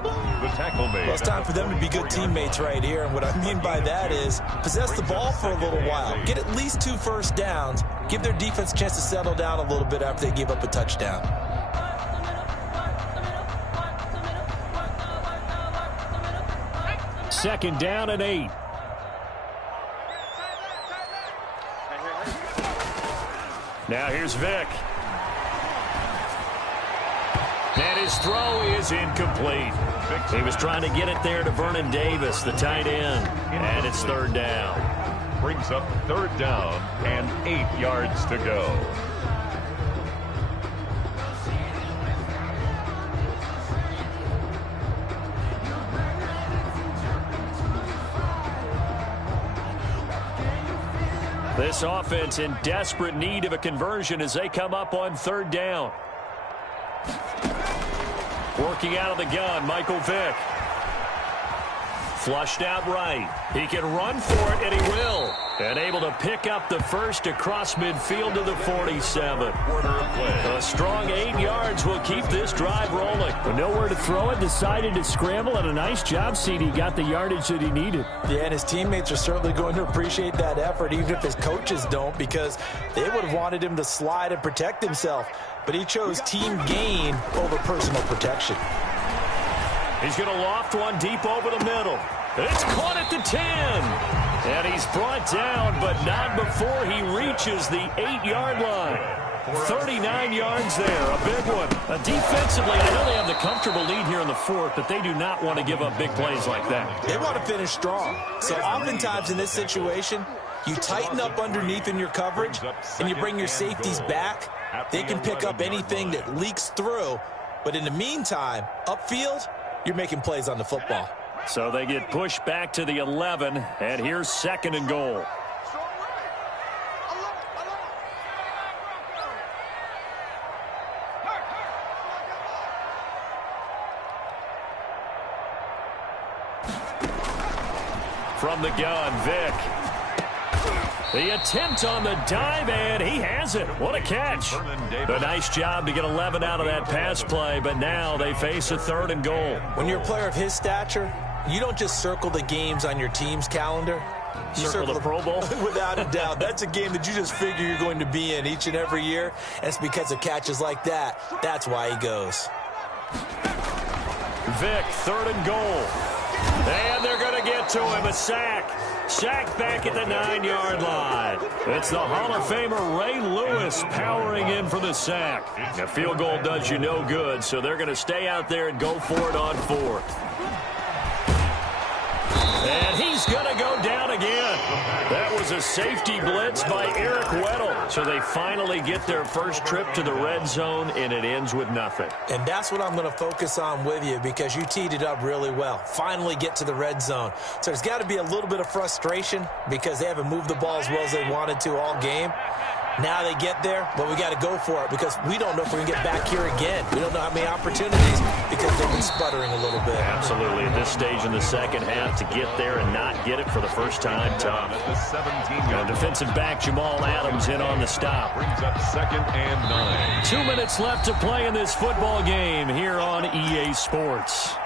The tackle made. Well, it's time for them to be good teammates right here. And what I mean by that is possess the ball for a little while. Get at least 2 first downs. Give their defense a chance to settle down a little bit after they give up a touchdown. Second down and 8. Now here's Vick. And his throw is incomplete. He was trying to get it there to Vernon Davis, the tight end. And it's 3rd down. Brings up 3rd down and 8 yards to go. This offense in desperate need of a conversion as they come up on 3rd down. Working out of the gun, Michael Vick. Flushed out right. He can run for it, and he will. And able to pick up the first across midfield to the 47. A strong 8 yards will keep this drive rolling. But nowhere to throw it, decided to scramble, and a nice job, CD. Got the yardage that he needed. Yeah, and his teammates are certainly going to appreciate that effort, even if his coaches don't, because they would have wanted him to slide and protect himself. But he chose team gain over personal protection. He's going to loft one deep over the middle. It's caught at the 10. And he's brought down, but not before he reaches the 8-yard line. 39 yards there, a big one. Defensively, I know they have the comfortable lead here in the 4th, but they do not want to give up big plays like that. They want to finish strong. So oftentimes in this situation, you tighten up underneath in your coverage, and you bring your safeties back. They can pick up anything that leaks through. But in the meantime, upfield, you're making plays on the football. So they get pushed back to the 11, and here's 2nd and goal. From the gun, Vick. The attempt on the dive, and he has it. What a catch. A nice job to get 11 out of that pass play, but now they face a 3rd and goal. When you're a player of his stature, you don't just circle the games on your team's calendar. You circle the Pro Bowl? Without a doubt. That's a game that you just figure you're going to be in each and every year. And it's because of catches like that. That's why he goes. Vick, 3rd and goal. And they're going to get to him. A sack. Sacked back at the 9-yard line. It's the Hall of Famer Ray Lewis powering in for the sack. A field goal does you no good, so they're going to stay out there and go for it on 4th. And he's he's going to go down again. That was a safety blitz by Eric Weddle. So they finally get their first trip to the red zone, and it ends with nothing. And that's what I'm going to focus on with you because you teed it up really well. Finally get to the red zone. So there's got to be a little bit of frustration because they haven't moved the ball as well as they wanted to all game. Now they get there, but we got to go for it because we don't know if we're going to get back here again. We don't know how many opportunities because they've been sputtering a little bit. Absolutely. At this stage in the second half, to get there and not get it for the first time, tough. At the 17-yard Defensive back Jamal Adams in on the stop. brings up 2nd and 9. 2 minutes left to play in this football game here on EA Sports.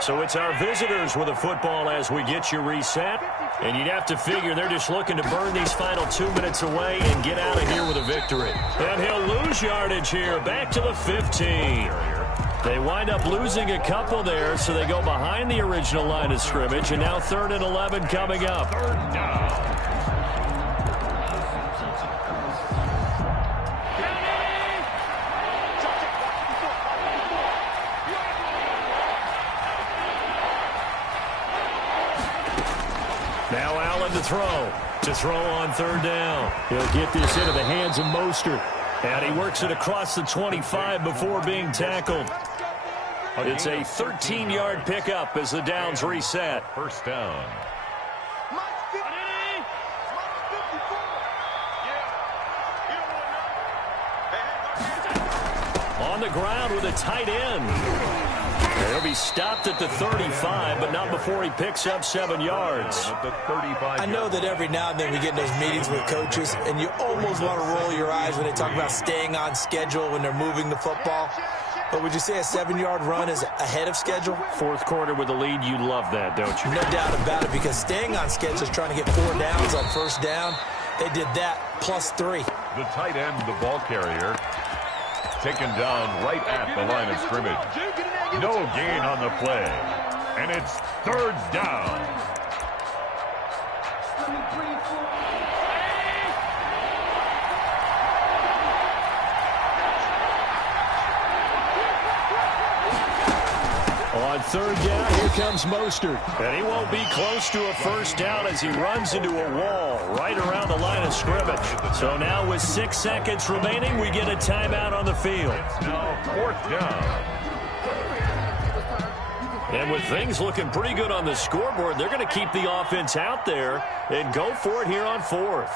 So it's our visitors with the football as we get you reset. And you'd have to figure they're just looking to burn these final 2 minutes away and get out of here with a victory. And he'll lose yardage here, back to the 15. They wind up losing a couple there, so they go behind the original line of scrimmage. And now 3rd and 11 coming up. 3rd down. Now Allen to throw. To throw on 3rd down. He'll get this into the hands of Mostert. And he works it across the 25 before being tackled. It's a 13-yard pickup as the downs reset. 1st down. On the ground with a tight end. He'll be stopped at the 35, but not before he picks up 7 yards. At the 35. I know that every now and then we get in those meetings with coaches, and you almost want to roll your eyes when they talk about staying on schedule when they're moving the football. But would you say a 7-yard run is ahead of schedule? 4th quarter with the lead, you love that, don't you? No doubt about it, because staying on schedule is trying to get 4 downs on 1st down. They did that plus 3. The tight end, the ball carrier, taken down right at the line of scrimmage. No gain on the play. And it's 3rd down. On 3rd down, here comes Mostert. And he won't be close to a 1st down as he runs into a wall right around the line of scrimmage. So now with 6 seconds remaining, we get a timeout on the field. It's now 4th down. And with things looking pretty good on the scoreboard, they're going to keep the offense out there and go for it here on 4th.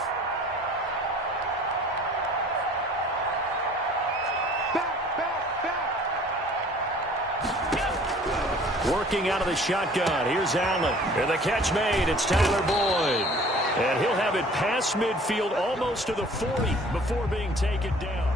Working out of the shotgun. Here's Allen. And the catch made. It's Tyler Boyd. And he'll have it past midfield almost to the 40 before being taken down.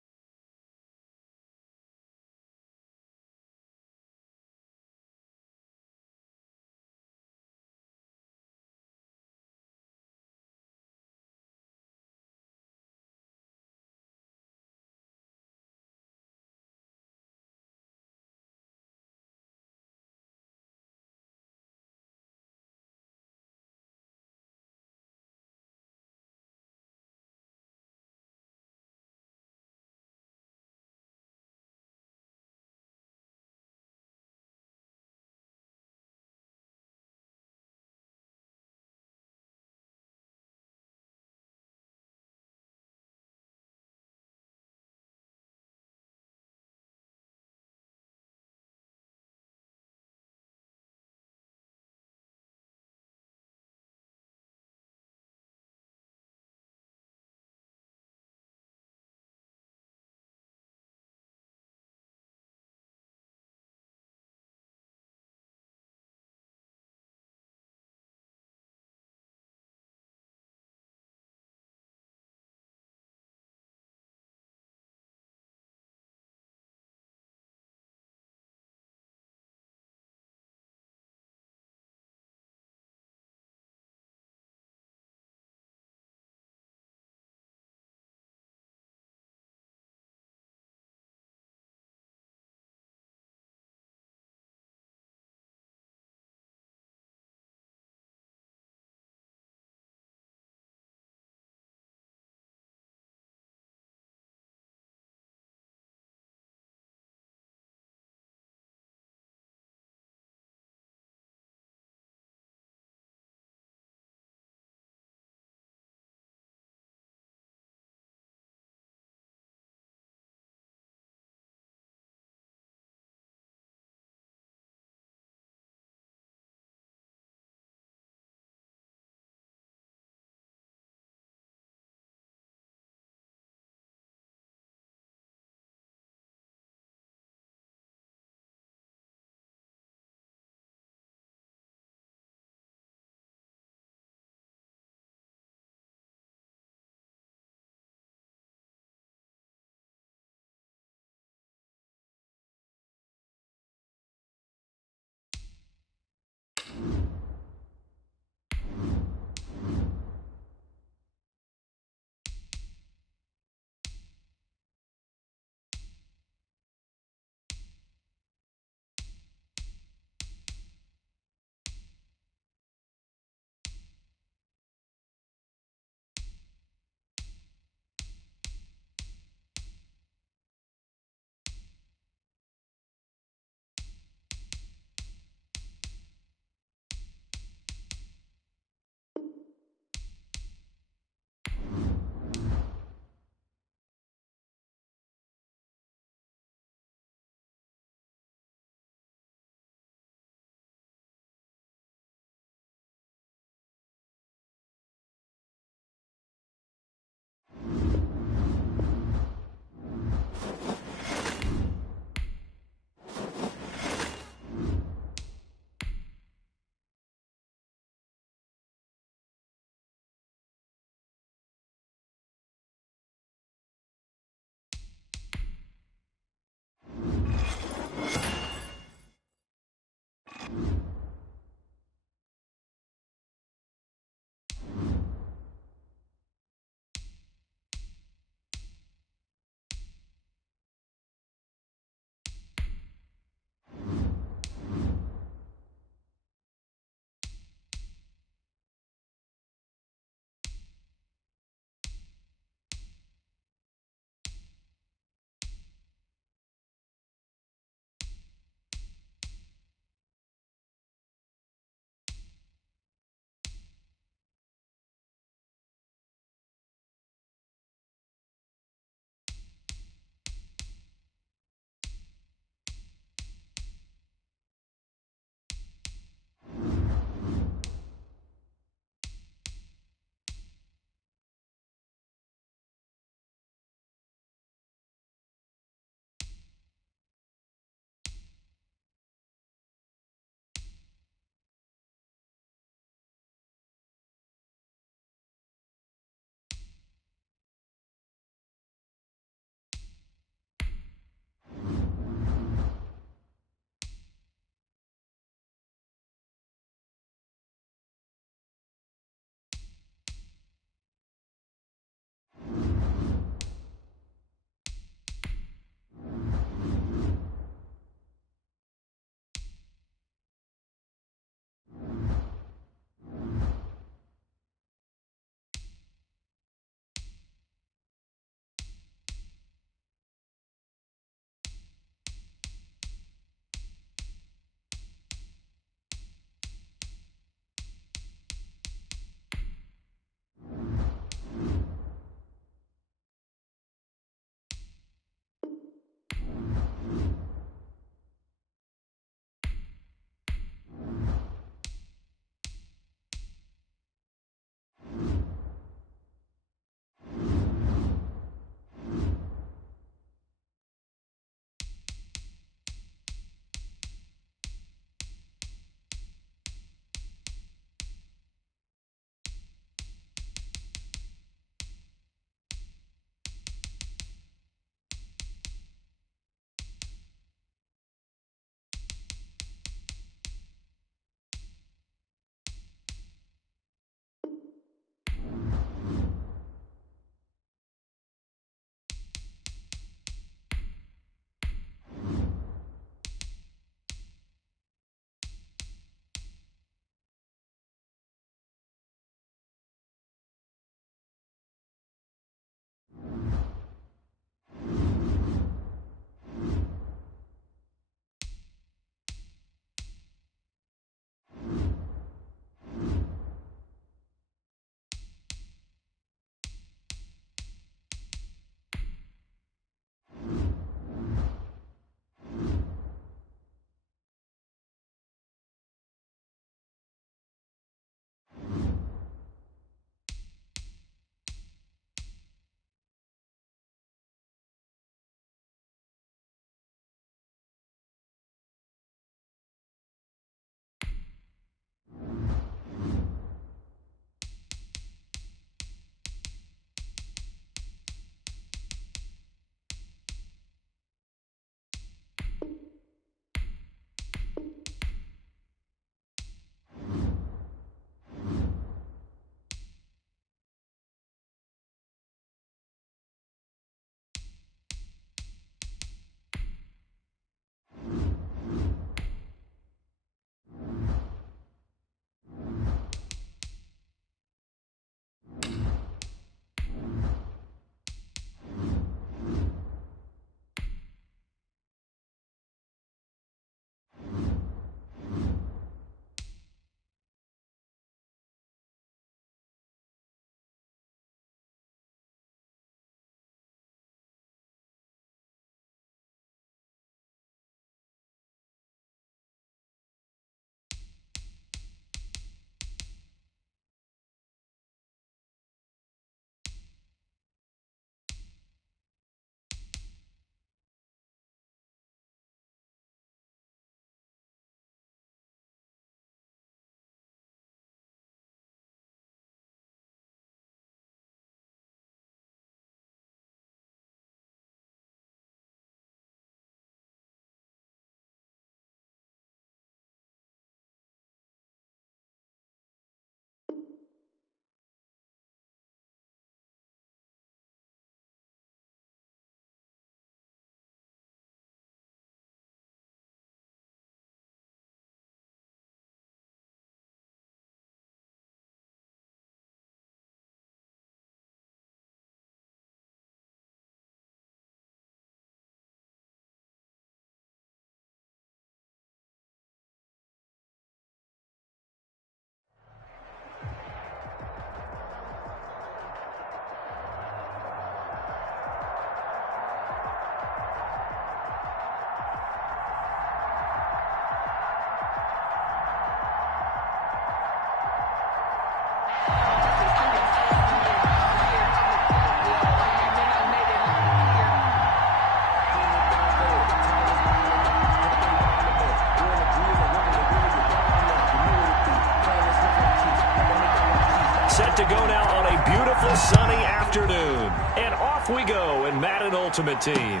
beautiful sunny afternoon. And off we go in Madden Ultimate Team.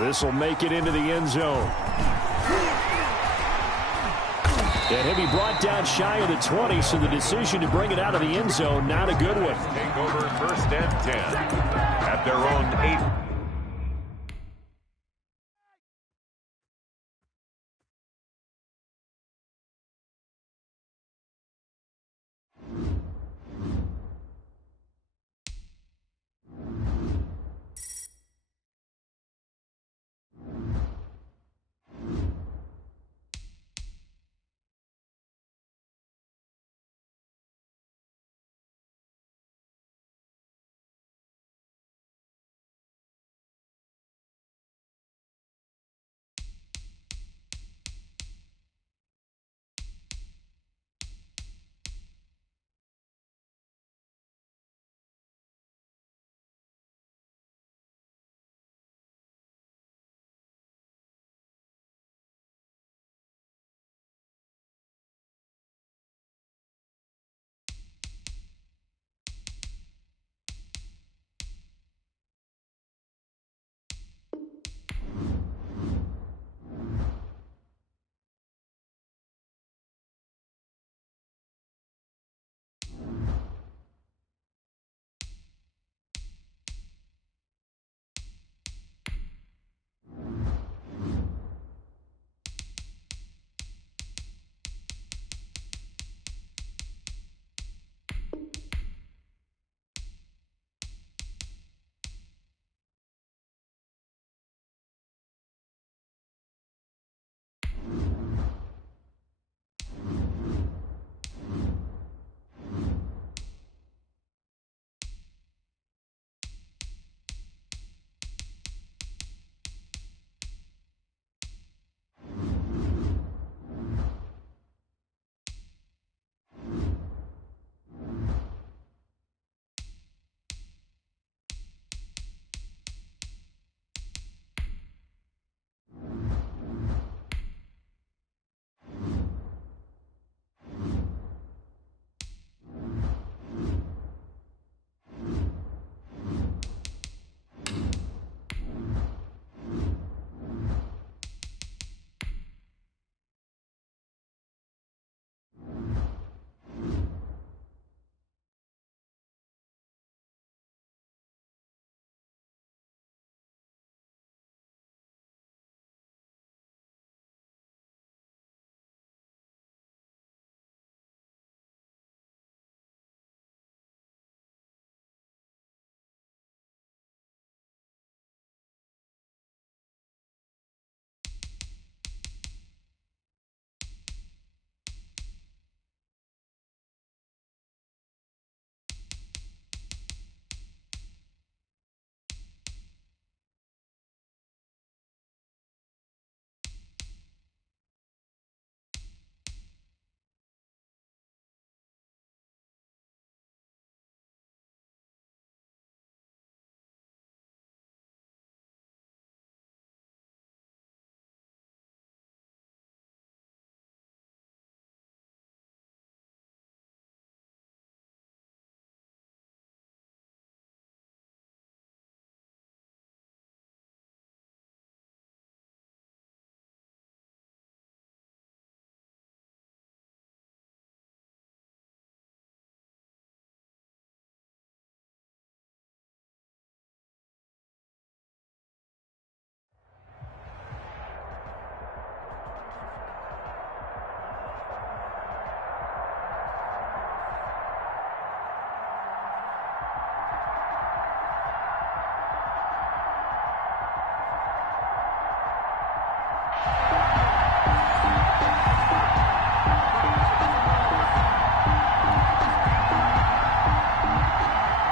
This will make it into the end zone. And he'll be brought down shy of the 20, so the decision to bring it out of the end zone, not a good one. Take over 1st and 10 at their own 8.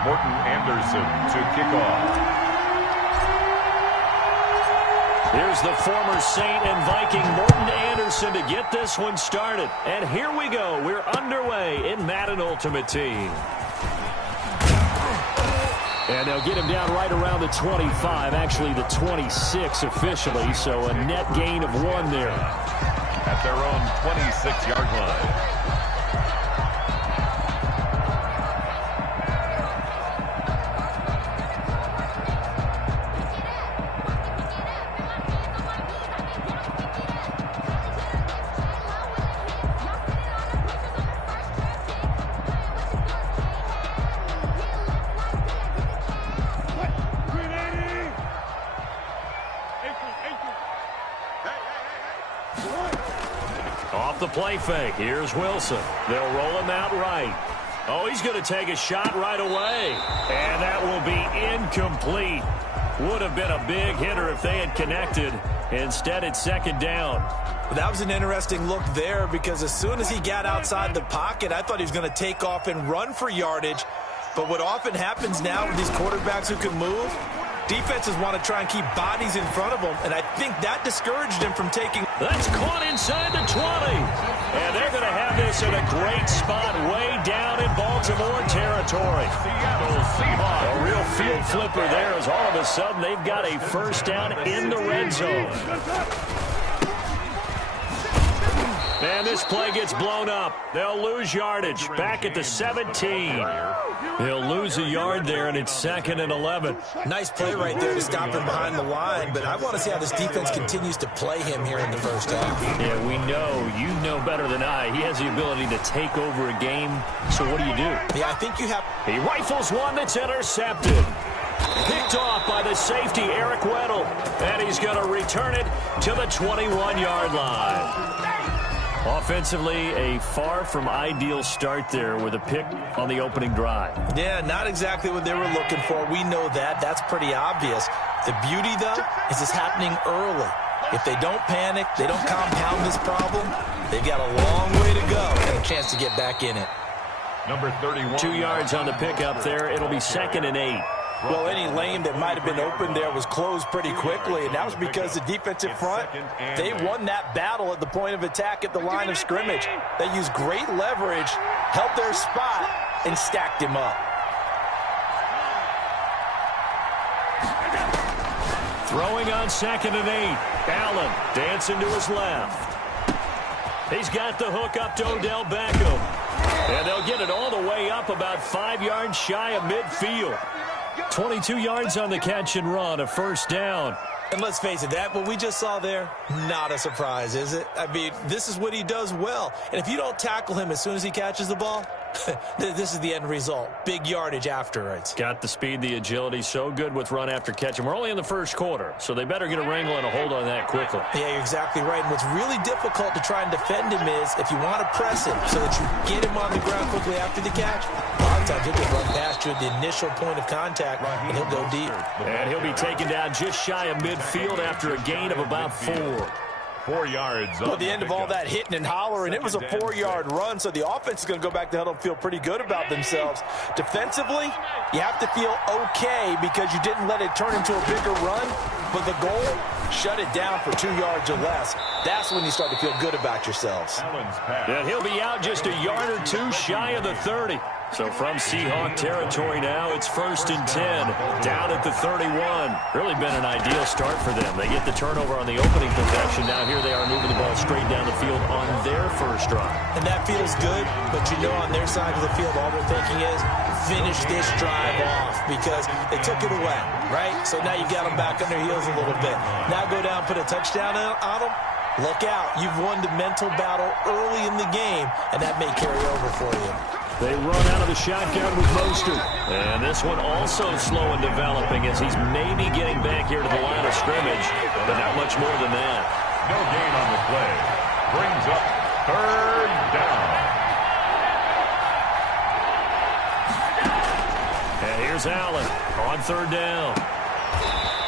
Morten Andersen to kick off. Here's the former Saint and Viking Morten Andersen to get this one started. And here we go. We're underway in Madden Ultimate Team. And they'll get him down right around the 25, actually the 26 officially, so a net gain of 1 there. At their own 26-yard line. the play fake. Here's Wilson. They'll roll him out right. Oh, he's going to take a shot right away. And that will be incomplete. Would have been a big hitter if they had connected. Instead, it's second down. That was an interesting look there because as soon as he got outside the pocket, I thought he was going to take off and run for yardage. But what often happens now with these quarterbacks who can move, defenses want to try and keep bodies in front of them, and I think that discouraged him from taking. That's caught inside the 20. And they're going to have this in a great spot way down in Baltimore territory. A real field flipper there as all of a sudden they've got a first down in the red zone. And this play gets blown up. They'll lose yardage back at the 17. They'll lose a yard there, and it's 2nd and 11. Nice play right there to stop him behind the line, but I want to see how this defense continues to play him here in the first half. Yeah, we know. You know better than I. He has the ability to take over a game, so what do you do? Yeah, I think you have. He rifles one that's intercepted. Picked off by the safety, Eric Weddle, and he's going to return it to the 21-yard line. Offensively, a far from ideal start there with a pick on the opening drive. Yeah, not exactly what they were looking for. We know that. That's pretty obvious. The beauty, though, is it's happening early. If they don't panic, they don't compound this problem, they've got a long way to go and a chance to get back in it. Number 31. 2 yards on the pickup there. It'll be 2nd and 8. Well, any lane that might have been open there was closed pretty quickly, and that was because the defensive front, they won that battle at the point of attack at the line of scrimmage. They used great leverage, held their spot, and stacked him up. Throwing on 2nd and 8. Allen dancing to his left. He's got the hook up to Odell Beckham. And they'll get it all the way up about 5 yards shy of midfield. 22 yards on the catch and run, a first down. And let's face it, that what we just saw there, not a surprise, is it? I mean, this is what he does well. And if you don't tackle him as soon as he catches the ball, this is the end result. Big yardage afterwards. Got the speed, the agility, so good with run after catch. And we're only in the first quarter, so they better get a wrangle and a hold on that quickly. Yeah, you're exactly right. And what's really difficult to try and defend him is if you want to press him so that you get him on the ground quickly after the catch, a lot of times he'll just run past you at the initial point of contact, and he'll go deep. And he'll be taken down just shy of midfield after a gain of about 4. 4 yards. Well, at the end of all that hitting and hollering, it was a 4-yard run, so the offense is going to go back to huddle and feel pretty good about themselves. Defensively, you have to feel okay because you didn't let it turn into a bigger run, but the goal, shut it down for 2 yards or less. That's when you start to feel good about yourselves. And he'll be out just a yard or 2 shy of the 30. So from Seahawk territory now, it's 1st and 10, down at the 31. Really been an ideal start for them. They get the turnover on the opening possession. Now here they are moving the ball straight down the field on their first drive. And that feels good, but you know on their side of the field, all they're thinking is finish this drive off because they took it away, right? So now you got them back on their heels a little bit. Now go down, put a touchdown on them. Look out. You've won the mental battle early in the game, and that may carry over for you. They run out of the shotgun with Mostert. And this one also slow in developing as he's maybe getting back here to the line of scrimmage, but not much more than that. No gain on the play. Brings up 3rd down. And here's Allen on 3rd down.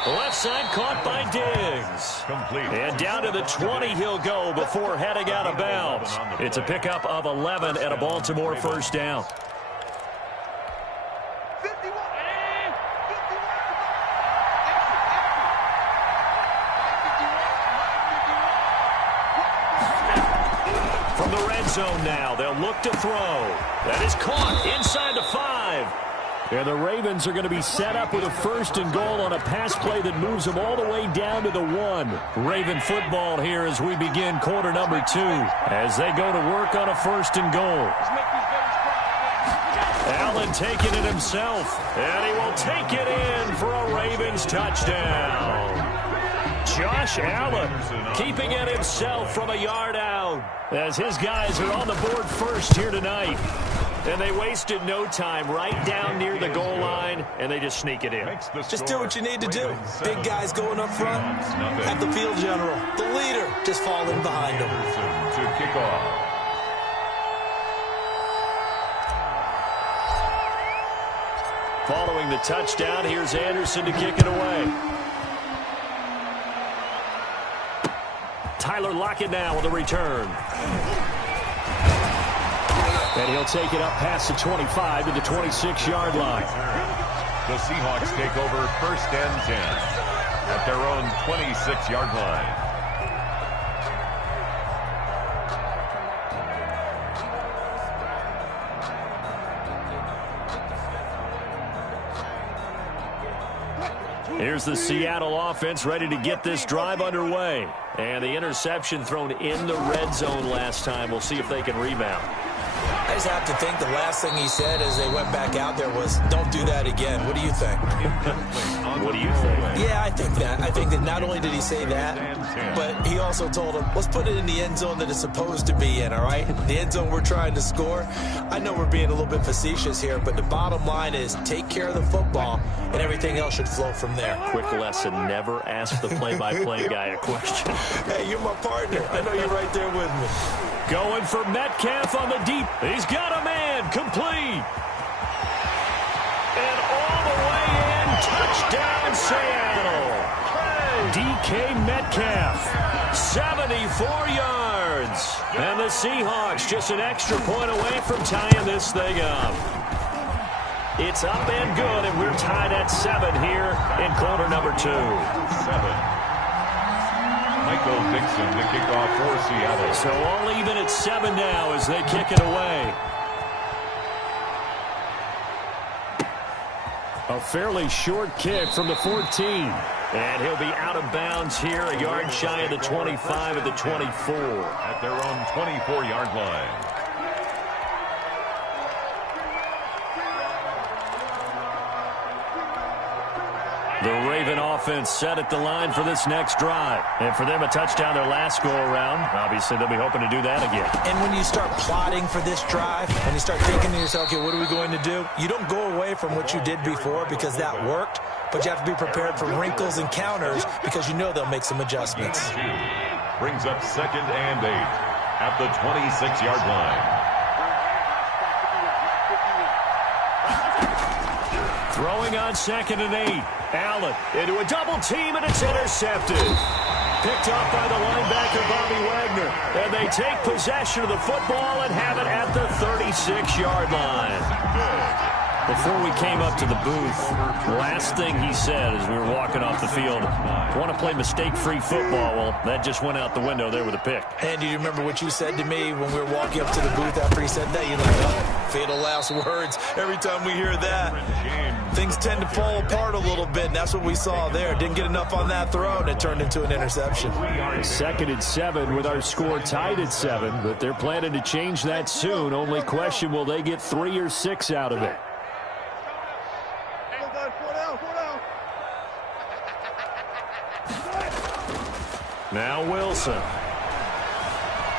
The left side caught by Diggs. Complete. And down to the 20 he'll go before heading out of bounds. It's a pickup of 11 and a Baltimore first down. From the red zone now, they'll look to throw. That is caught inside the 5. And the Ravens are going to be set up with a 1st and goal on a pass play that moves them all the way down to the 1. Raven football here as we begin quarter number 2 as they go to work on a 1st and goal. Allen taking it himself, and he will take it in for a Ravens touchdown. Josh Allen keeping it himself from a yard out as his guys are on the board first here tonight. And they wasted no time right down near the goal line, and they just sneak it in. Just do what you need to do. Big guys going up front. Have the field general, the leader, just fall in behind them. To kick off. Following the touchdown, here's Anderson to kick it away. Tyler Lockett now with a return. And he'll take it up past the 25 to the 26-yard line. The Seahawks take over 1st and 10 at their own 26-yard line. Here's the Seattle offense ready to get this drive underway. And the interception thrown in the red zone last time. We'll see if they can rebound. I just have to think the last thing he said as they went back out there was, don't do that again. What do you think? What do you think? Yeah, I think that. I think that not only did he say that, but he also told him, let's put it in the end zone that it's supposed to be in, all right? The end zone we're trying to score. I know we're being a little bit facetious here, but the bottom line is take care of the football, and everything else should flow from there. Quick lesson, never ask the play-by-play guy a question. Hey, you're my partner. I know you're right there with me. Going for Metcalf on the deep. He's got a man. Complete. And all the way in. Touchdown, Seattle. DK Metcalf. 74 yards. And the Seahawks just an extra point away from tying this thing up. It's up and good, and we're tied at 7 here in quarter number 2. 7. Michael Dixon to kick off for Seattle. So all even at 7 now as they kick it away. A fairly short kick from the 14. And he'll be out of bounds here, a yard shy of the 25 of the 24. At their own 24-yard line. The Raven offense set at the line for this next drive. And for them, a touchdown their last go-around. Obviously, they'll be hoping to do that again. And when you start plotting for this drive, and you start thinking to yourself, okay, what are we going to do? You don't go away from what you did before because that worked, but you have to be prepared for wrinkles and counters because you know they'll make some adjustments. Brings up 2nd and 8 at the 26-yard line. Throwing on 2nd and 8. Allen into a double team, and it's intercepted. Picked off by the linebacker, Bobby Wagner. And they take possession of the football and have it at the 36-yard line. Before we came up to the booth, the last thing he said as we were walking off the field, want to play mistake-free football. Well, that just went out the window there with a pick. And do you remember what you said to me when we were walking up to the booth after he said that? You're like, oh, fatal last words. Every time we hear that, things tend to fall apart a little bit, and that's what we saw there. Didn't get enough on that throw, and it turned into an interception. 2nd and 7 with our score tied at 7, but they're planning to change that soon. Only question, will they get 3 or 6 out of it? Now Wilson.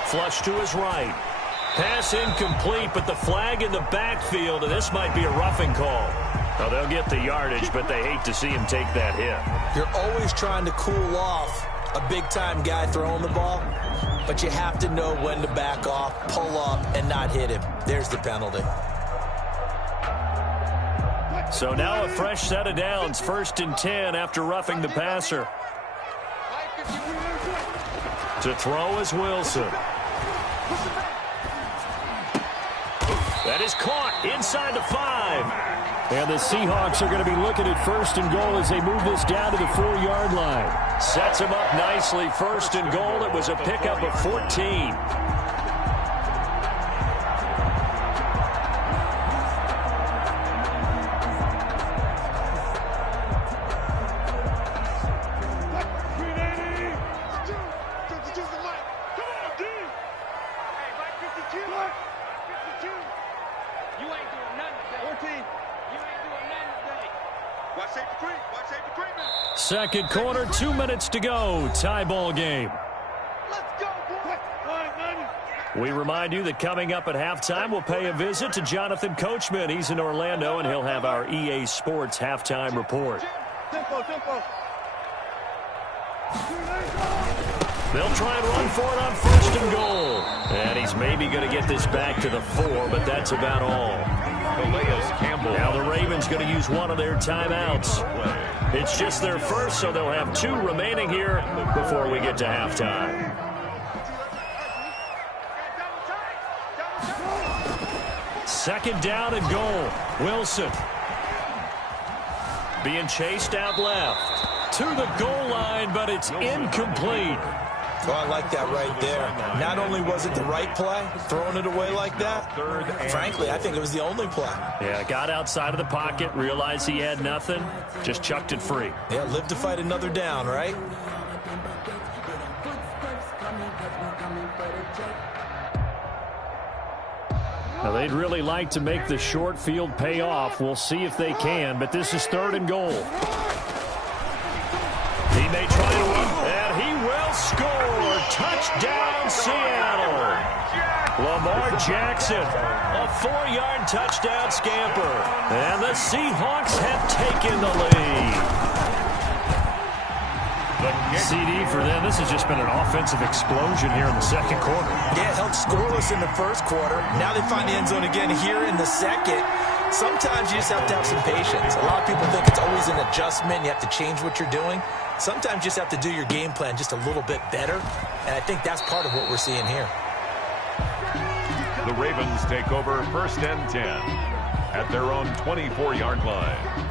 Flush to his right. Pass incomplete, but the flag in the backfield, and this might be a roughing call. Well, they'll get the yardage, but they hate to see him take that hit. You're always trying to cool off a big-time guy throwing the ball, but you have to know when to back off, pull up, and not hit him. There's the penalty. So now a fresh set of downs, 1st and 10 after roughing the passer. To throw is Wilson. That is caught inside the 5. And the Seahawks are going to be looking at 1st and goal as they move this down to the 4-yard line. Sets him up nicely. 1st and goal. It was a pickup of 14. Second quarter, 2 minutes to go. Tie ball game. Let's go, boy. We remind you that coming up at halftime, we'll pay a visit to Jonathan Coachman. He's in Orlando, and he'll have our EA Sports halftime report. They'll try and run for it on 1st and goal. And he's maybe going to get this back to the 4, but that's about all. Now the Ravens going to use one of their timeouts. It's just their first, so they'll have 2 remaining here before we get to halftime. Second down and goal. Wilson being chased out left to the goal line, but it's incomplete. Oh, I like that right there. Not only was it the right play, throwing it away like that, frankly, I think it was the only play. Yeah, got outside of the pocket, realized he had nothing, just chucked it free. Yeah, live to fight another down, right? Now, they'd really like to make the short field pay off. We'll see if they can, but this is 3rd and goal. He may try to run, and he will score. Touchdown, Seattle. Lamar Jackson, a 4-yard touchdown scamper. And the Seahawks have taken the lead. CD for them. This has just been an offensive explosion here in the second quarter. Yeah, held scoreless in the first quarter. Now they find the end zone again here in the second. Sometimes you just have to have some patience. A lot of people think it's always an adjustment. You have to change what you're doing. Sometimes you just have to do your game plan just a little bit better. And I think that's part of what we're seeing here. The Ravens take over 1st and 10 at their own 24-yard line.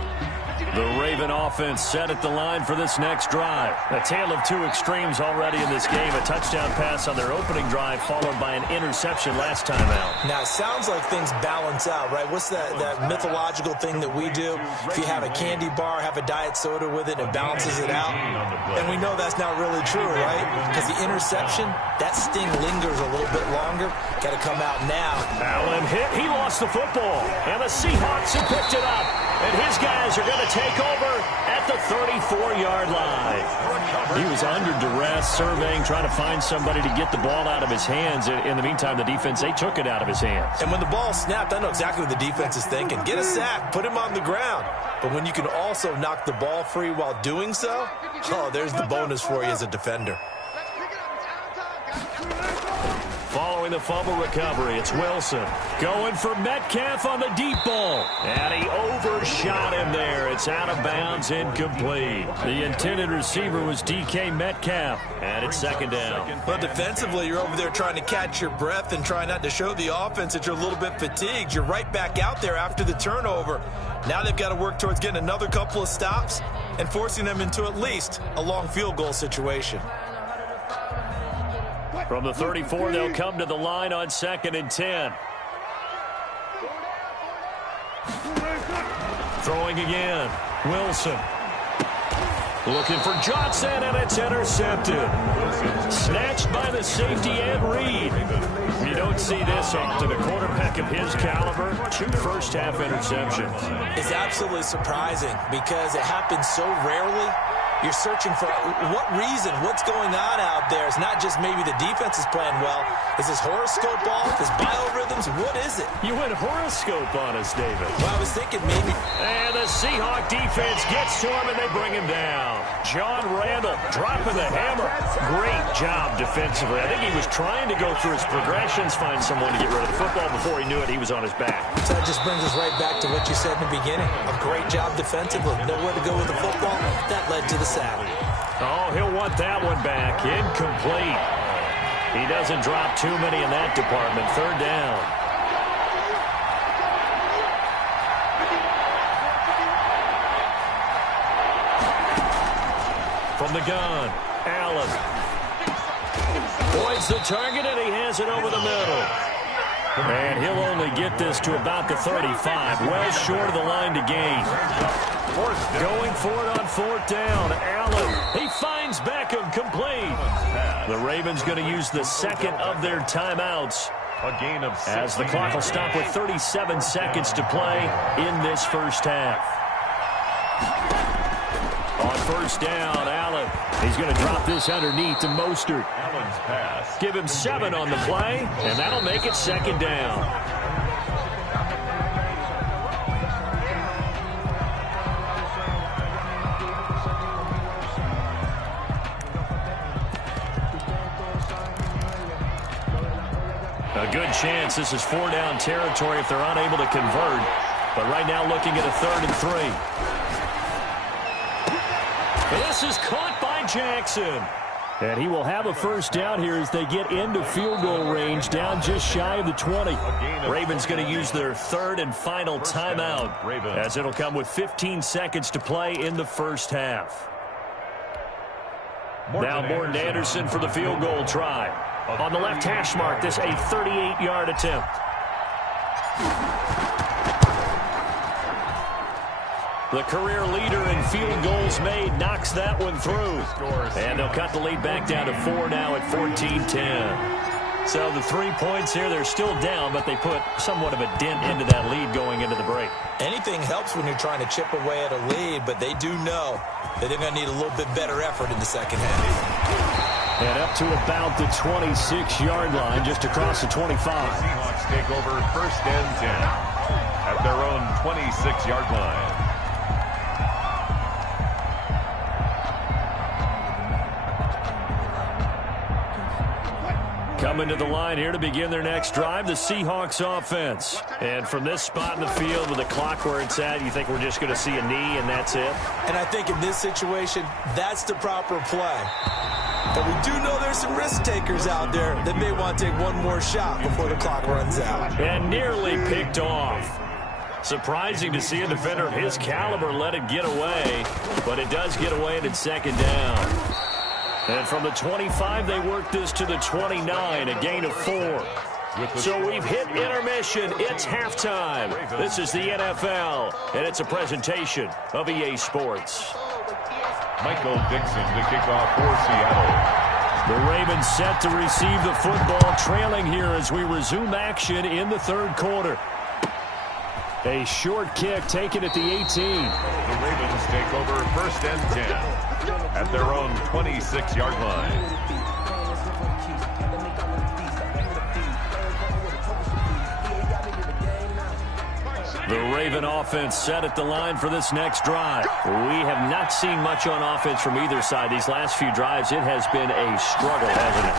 The Raven offense set at the line for this next drive. A tale of 2 extremes already in this game. A touchdown pass on their opening drive followed by an interception last time out. Now, it sounds like things balance out, right? What's that mythological thing that we do? If you have a candy bar, have a diet soda with it, it balances it out. And we know that's not really true, right? Because the interception, that sting lingers a little bit longer. Got to come out now. Allen hit. He lost the football. And the Seahawks have picked it up. And his guys are going to take over at the 34-yard line. He was under duress, surveying, trying to find somebody to get the ball out of his hands. In the meantime, the defense, they took it out of his hands. And when the ball snapped, I know exactly what the defense is thinking. Get a sack, put him on the ground. But when you can also knock the ball free while doing so, oh, there's the bonus for you as a defender. Following the fumble recovery, it's Wilson going for Metcalf on the deep ball. And he overshot him there. It's out of bounds, incomplete. The intended receiver was DK Metcalf. And it's 2nd down. Well, defensively, you're over there trying to catch your breath and try not to show the offense that you're a little bit fatigued. You're right back out there after the turnover. Now they've got to work towards getting another couple of stops and forcing them into at least a long field goal situation. From the 34, they'll come to the line on 2nd and 10. Throwing again. Wilson. Looking for Johnson, and it's intercepted. Snatched by the safety, Ed Reed. You don't see this often. A quarterback of his caliber, 2 first-half interceptions. It's absolutely surprising because it happens so rarely. You're searching for what reason, what's going on out there. It's not just maybe the defense is playing well. Is this horoscope off? Is biorhythms? What is it? You went horoscope on us, David. Well, I was thinking maybe. And the Seahawk defense gets to him, and they bring him down. John Randall dropping the hammer. Great job defensively. I think he was trying to go through his progressions, find someone to get rid of the football. Before he knew it, he was on his back. So that just brings us right back to what you said in the beginning. A great job defensively. Nowhere to go with the football. That led to the sack. Oh, he'll want that one back. Incomplete. He doesn't drop too many in that department. 3rd down. From the gun, Allen. Points the target, and he has it over the middle. And he'll only get this to about the 35. Well short of the line to gain. Going for it on 4th down. Allen, he finds Beckham, complete. The Ravens going to use the 2nd of their timeouts. A gain of 6. As the clock will stop with 37 seconds to play in this first half. On first down. Allen, he's going to drop this underneath to Mostert. Allen's pass. Give him 7 on the play, and that'll make it second down. A good chance this is 4-down territory if they're unable to convert. But right now looking at a 3rd and 3. This is caught by Jackson. And he will have a first down here as they get into field goal range, down just shy of the 20. Ravens going to use their 3rd and final timeout, as it'll come with 15 seconds to play in the first half. Now Morton Anderson for the field goal try. On the left hash mark, this a 38-yard attempt. The career leader in field goals made knocks that one through. And they'll cut the lead back down to 4 now at 14-10. So the 3 points here, they're still down, but they put somewhat of a dent into that lead going into the break. Anything helps when you're trying to chip away at a lead, but they do know that they're going to need a little bit better effort in the second half. And up to about the 26-yard line, just across the 25. Seahawks take over 1st and 10 at their own 26-yard line. Coming to the line here to begin their next drive, the Seahawks offense. And from this spot in the field with the clock where it's at, you think we're just going to see a knee and that's it? And I think in this situation, that's the proper play. But we do know there's some risk takers out there that may want to take one more shot before the clock runs out. And nearly picked off. Surprising to see a defender of his caliber let it get away, but it does get away and it's second down. And from the 25, they work this to the 29, a gain of 4. So we've hit intermission. It's halftime. This is the NFL, and it's a presentation of EA Sports. Michael Dixon to kick off for Seattle. The Ravens set to receive the football, trailing here as we resume action in the 3rd quarter. A short kick taken at the 18. The Ravens take over 1st and 10 at their own 26-yard line. The Raven offense set at the line for this next drive. We have not seen much on offense from either side. These last few drives, it has been a struggle, hasn't it?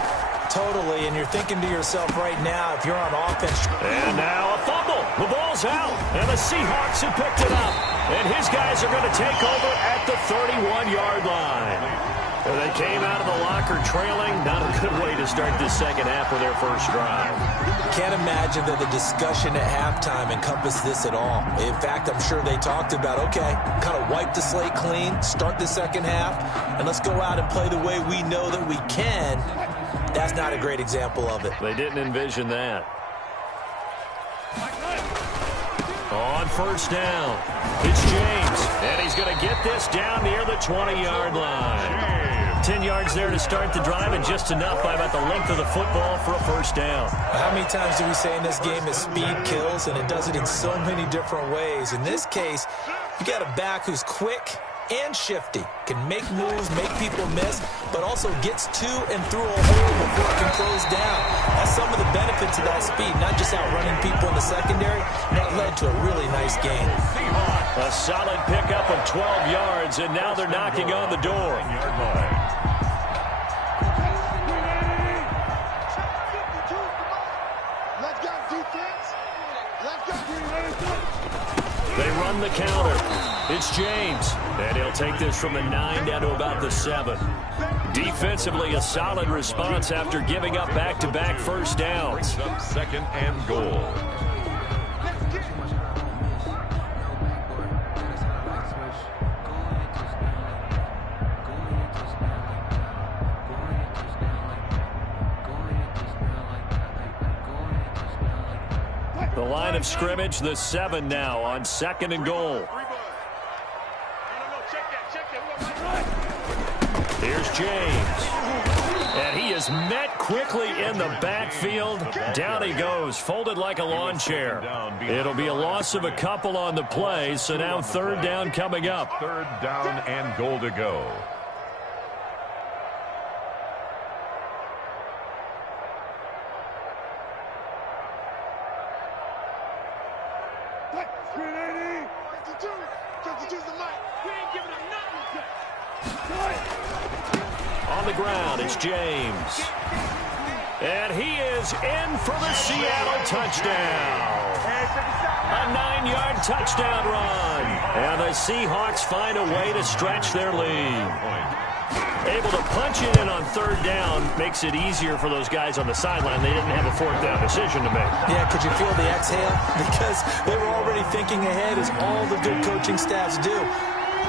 Totally, and you're thinking to yourself right now, if you're on offense. And now a fumble. The ball's out, and the Seahawks have picked it up. And his guys are going to take over at the 31-yard line. And they came out of the locker trailing. Not a good way to start this second half with their first drive. Can't imagine that the discussion at halftime encompassed this at all. In fact, I'm sure they talked about, okay, kind of wipe the slate clean, start the second half, and let's go out and play the way we know that we can. That's not a great example of it. They didn't envision that. On first down, it's James, and he's going to get this down near the 20-yard line. 10 yards there to start the drive, and just enough by about the length of the football for a first down. How many times do we say in this game that speed kills, and it does it in so many different ways? In this case, you got a back who's quick and shifty, can make moves, make people miss, but also gets to and through a hole before it can close down. That's some of the benefits of that speed, not just outrunning people in the secondary. That led to a really nice game. A solid pickup of 12 yards, and now they're knocking on the door. They run the counter. It's James, and he'll take this from the 9 down to about the 7. Defensively, a solid response after giving up back-to-back first downs. Brings up 2nd and goal. The line of scrimmage, the 7 now on 2nd and goal. Here's James. And he is met quickly in the backfield. Down he goes, folded like a lawn chair. It'll be a loss of a couple on the play, so now third down coming up. Third down and goal to go. On the ground, it's James. And he is in for the Seattle touchdown. A 9-yard touchdown run. And the Seahawks find a way to stretch their lead. Able to punch it in on third down makes it easier for those guys on the sideline. They didn't have a fourth down decision to make. Yeah, could you feel the exhale? Because they were already thinking ahead, as all the good coaching staffs do.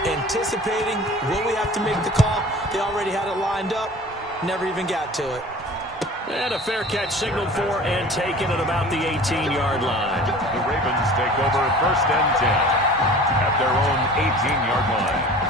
Anticipating, will we have to make the call? They already had it lined up, never even got to it. And a fair catch signaled for and taken at about the 18-yard line. The Ravens take over first and 10 at their own 18-yard line.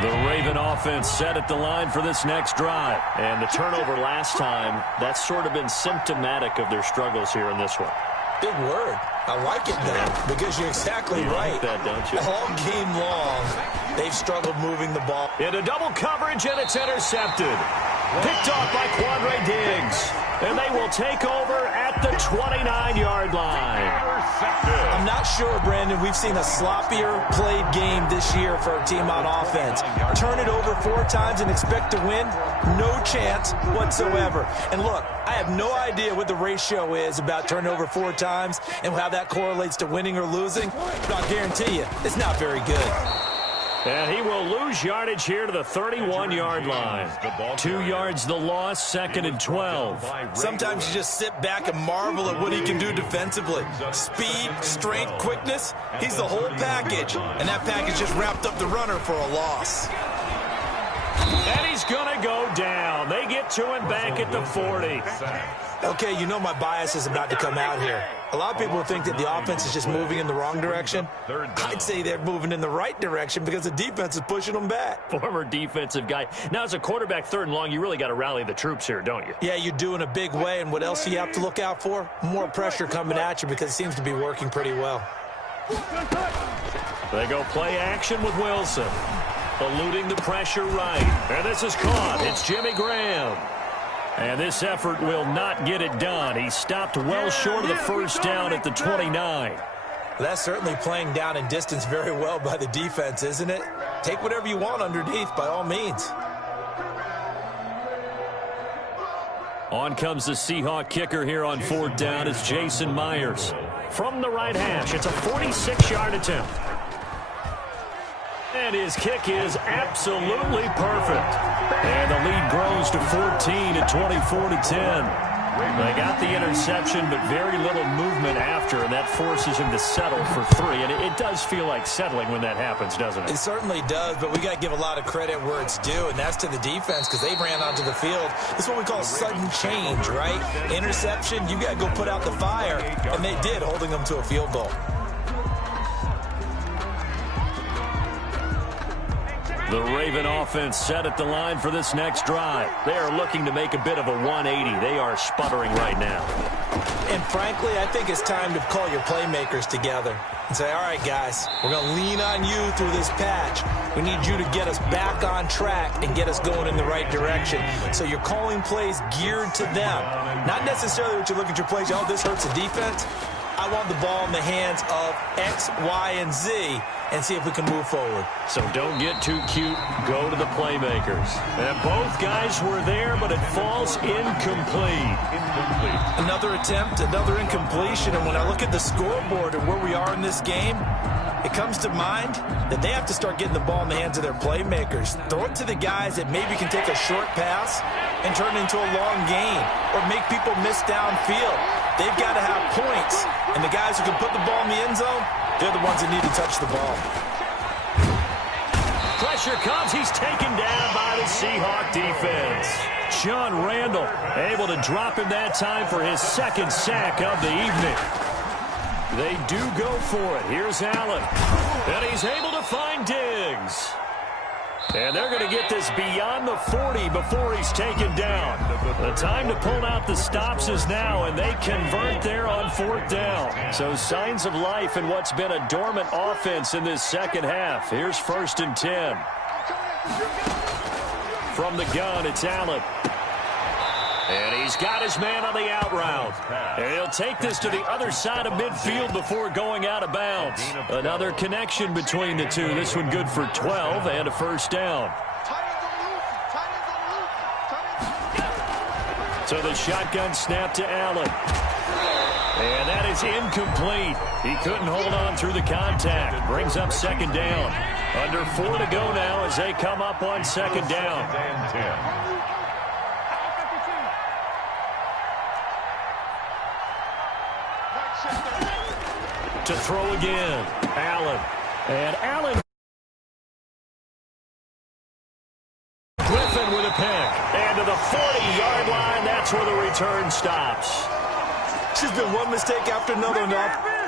The Raven offense set at the line for this next drive. And the turnover last time, that's sort of been symptomatic of their struggles here in this one. Big word. I like it, though, because you're exactly right. Like that, don't you? All game long, they've struggled moving the ball. Into double coverage, and it's intercepted. Picked off by Quandre Diggs. And they will take over at the 29-yard line. I'm not sure, Brandon, we've seen a sloppier played game this year for our team on offense. Turn it over 4 times and expect to win? No chance whatsoever. And look, I have no idea what the ratio is about turning over 4 times and how that correlates to winning or losing, but I'll guarantee you, it's not very good. And he will lose yardage here to the 31-yard line. 2 yards the loss, second and 12. Sometimes you just sit back and marvel at what he can do defensively. Speed, strength, quickness, he's the whole package. And that package just wrapped up the runner for a loss. And he's going to go down. They get to him back at the 40. Okay, you know my bias is about to come out here. A lot of people think that the offense is just moving in the wrong direction. I'd say they're moving in the right direction because the defense is pushing them back. Former defensive guy. Now, as a quarterback, third and long, you really got to rally the troops here, don't you? Yeah, you do in a big way. And what else do you have to look out for? More pressure coming at you because it seems to be working pretty well. They go play action with Wilson. Eluding the pressure right. And this is caught. It's Jimmy Graham. And this effort will not get it done. He stopped well short of the first down at the 29. That's certainly playing down in distance very well by the defense, isn't it? Take whatever you want underneath, by all means. On comes the Seahawk kicker here on fourth down. It's Jason Myers. From the right hash, it's a 46-yard attempt. And his kick is absolutely perfect. And the lead grows to 14 at 24-10. They got the interception, but very little movement after, and that forces him to settle for 3. And it does feel like settling when that happens, doesn't it? It certainly does, but we got to give a lot of credit where it's due, and that's to the defense because they ran onto the field. This is what we call sudden change, right? Interception, you got to go put out the fire, and they did, holding them to a field goal. The Raven offense set at the line for this next drive. They are looking to make a bit of a 180. They are sputtering right now. And frankly, I think it's time to call your playmakers together and say, all right, guys, we're going to lean on you through this patch. We need you to get us back on track and get us going in the right direction. So you're calling plays geared to them. Not necessarily what you look at your plays, oh, this hurts the defense. I want the ball in the hands of X, Y, and Z and see if we can move forward. So don't get too cute. Go to the playmakers. And both guys were there, but it falls incomplete. Another attempt, another incompletion. And when I look at the scoreboard and where we are in this game, it comes to mind that they have to start getting the ball in the hands of their playmakers. Throw it to the guys that maybe can take a short pass and turn it into a long gain or make people miss downfield. They've got to have points. And the guys who can put the ball in the end zone, they're the ones that need to touch the ball. Pressure comes. He's taken down by the Seahawk defense. John Randall able to drop him that time for his second sack of the evening. They do go for it. Here's Allen. And he's able to find Diggs. And they're going to get this beyond the 40 before he's taken down. The time to pull out the stops is now, and they convert there on 4th down. So signs of life in what's been a dormant offense in this second half. Here's 1st and 10. From the gun, it's Allen. And he's got his man on the out route. And he'll take this to the other side of midfield before going out of bounds. Another connection between the two. This one good for 12 and a 1st down. So the shotgun snap to Allen. And that is incomplete. He couldn't hold on through the contact. Brings up 2nd down. Under 4 to go now as they come up on 2nd down. To throw again, Allen. And Allen. Griffin with a pick. And to the 40-yard line, that's where the return stops. It's been one mistake after another now.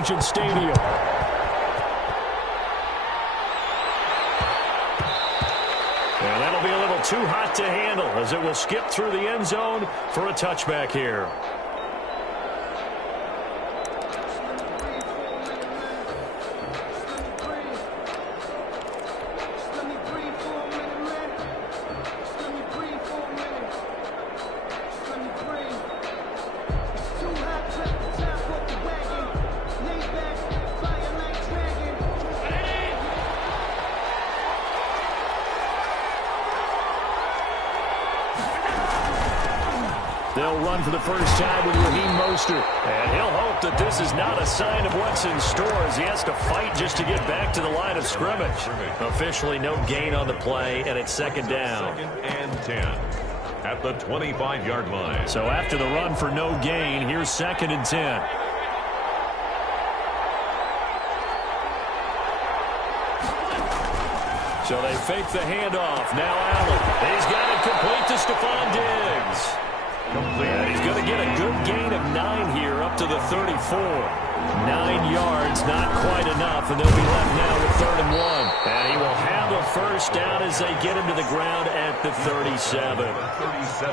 Allegiant Stadium. And that'll be a little too hot to handle as it will skip through the end zone for a touchback here. They'll run for the first time with Raheem Mostert. And he'll hope that this is not a sign of what's in store as he has to fight just to get back to the line of scrimmage. Officially no gain on the play, and it's second down. Second and 10 at the 25-yard line. So after the run for no gain, here's second and 10. So they fake the handoff. Now Allen. He's got it complete to Stephon Diggs. And he's going to get a good gain of 9 here up to the 34. 9 yards, not quite enough, and they'll be left now with 3rd and 1. And he will have a first down as they get him to the ground at the 37.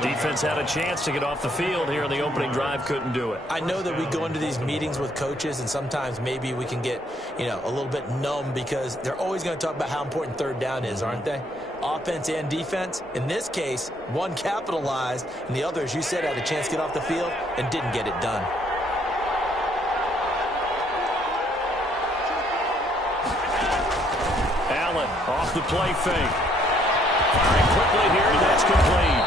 Defense had a chance to get off the field here in the opening drive, couldn't do it. I know that we go into these meetings with coaches, and sometimes maybe we can get, a little bit numb because they're always going to talk about how important 3rd down is, aren't they? Offense and defense. In this case, one capitalized, and the other, as you said, had a chance to get off the field and didn't get it done. Allen off the play fake. Firing quickly here, and that's complete.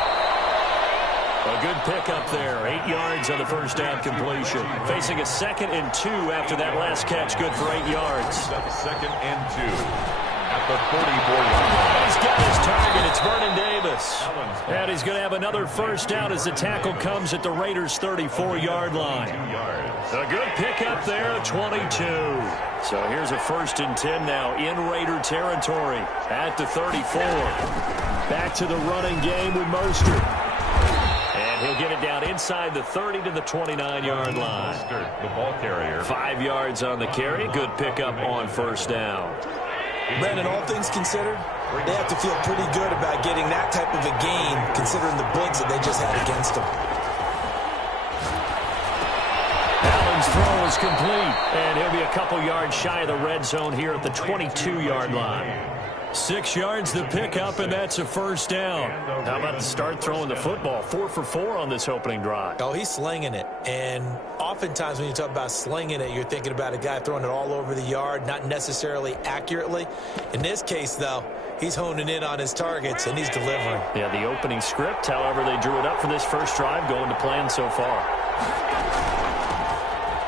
A good pickup there. 8 yards on the first down completion. Facing a 2nd and 2 after that last catch. Good for 8 yards. 2nd and 2 at the 44-yard line. He's got his target. It's Vernon Davis. And he's going to have another first down as the tackle comes at the Raiders' 34-yard line. A good pickup there, 22. So here's a 1st and 10 now in Raider territory at the 34. Back to the running game with Mostert. And he'll get it down inside the 30 to the 29-yard line. The ball carrier. 5 yards on the carry. Good pickup on first down. Brandon, all things considered, they have to feel pretty good about getting that type of a gain considering the blitz that they just had against them. Allen's throw is complete, and he'll be a couple yards shy of the red zone here at the 22-yard line. 6 yards the pickup, and that's a first down. How about to start throwing the football? 4 for 4 on this opening drive. Oh, he's slinging it. And oftentimes when you talk about slinging it, you're thinking about a guy throwing it all over the yard, not necessarily accurately. In this case, though, he's honing in on his targets, and he's delivering. Yeah, the opening script, however, they drew it up for this first drive, going to plan so far.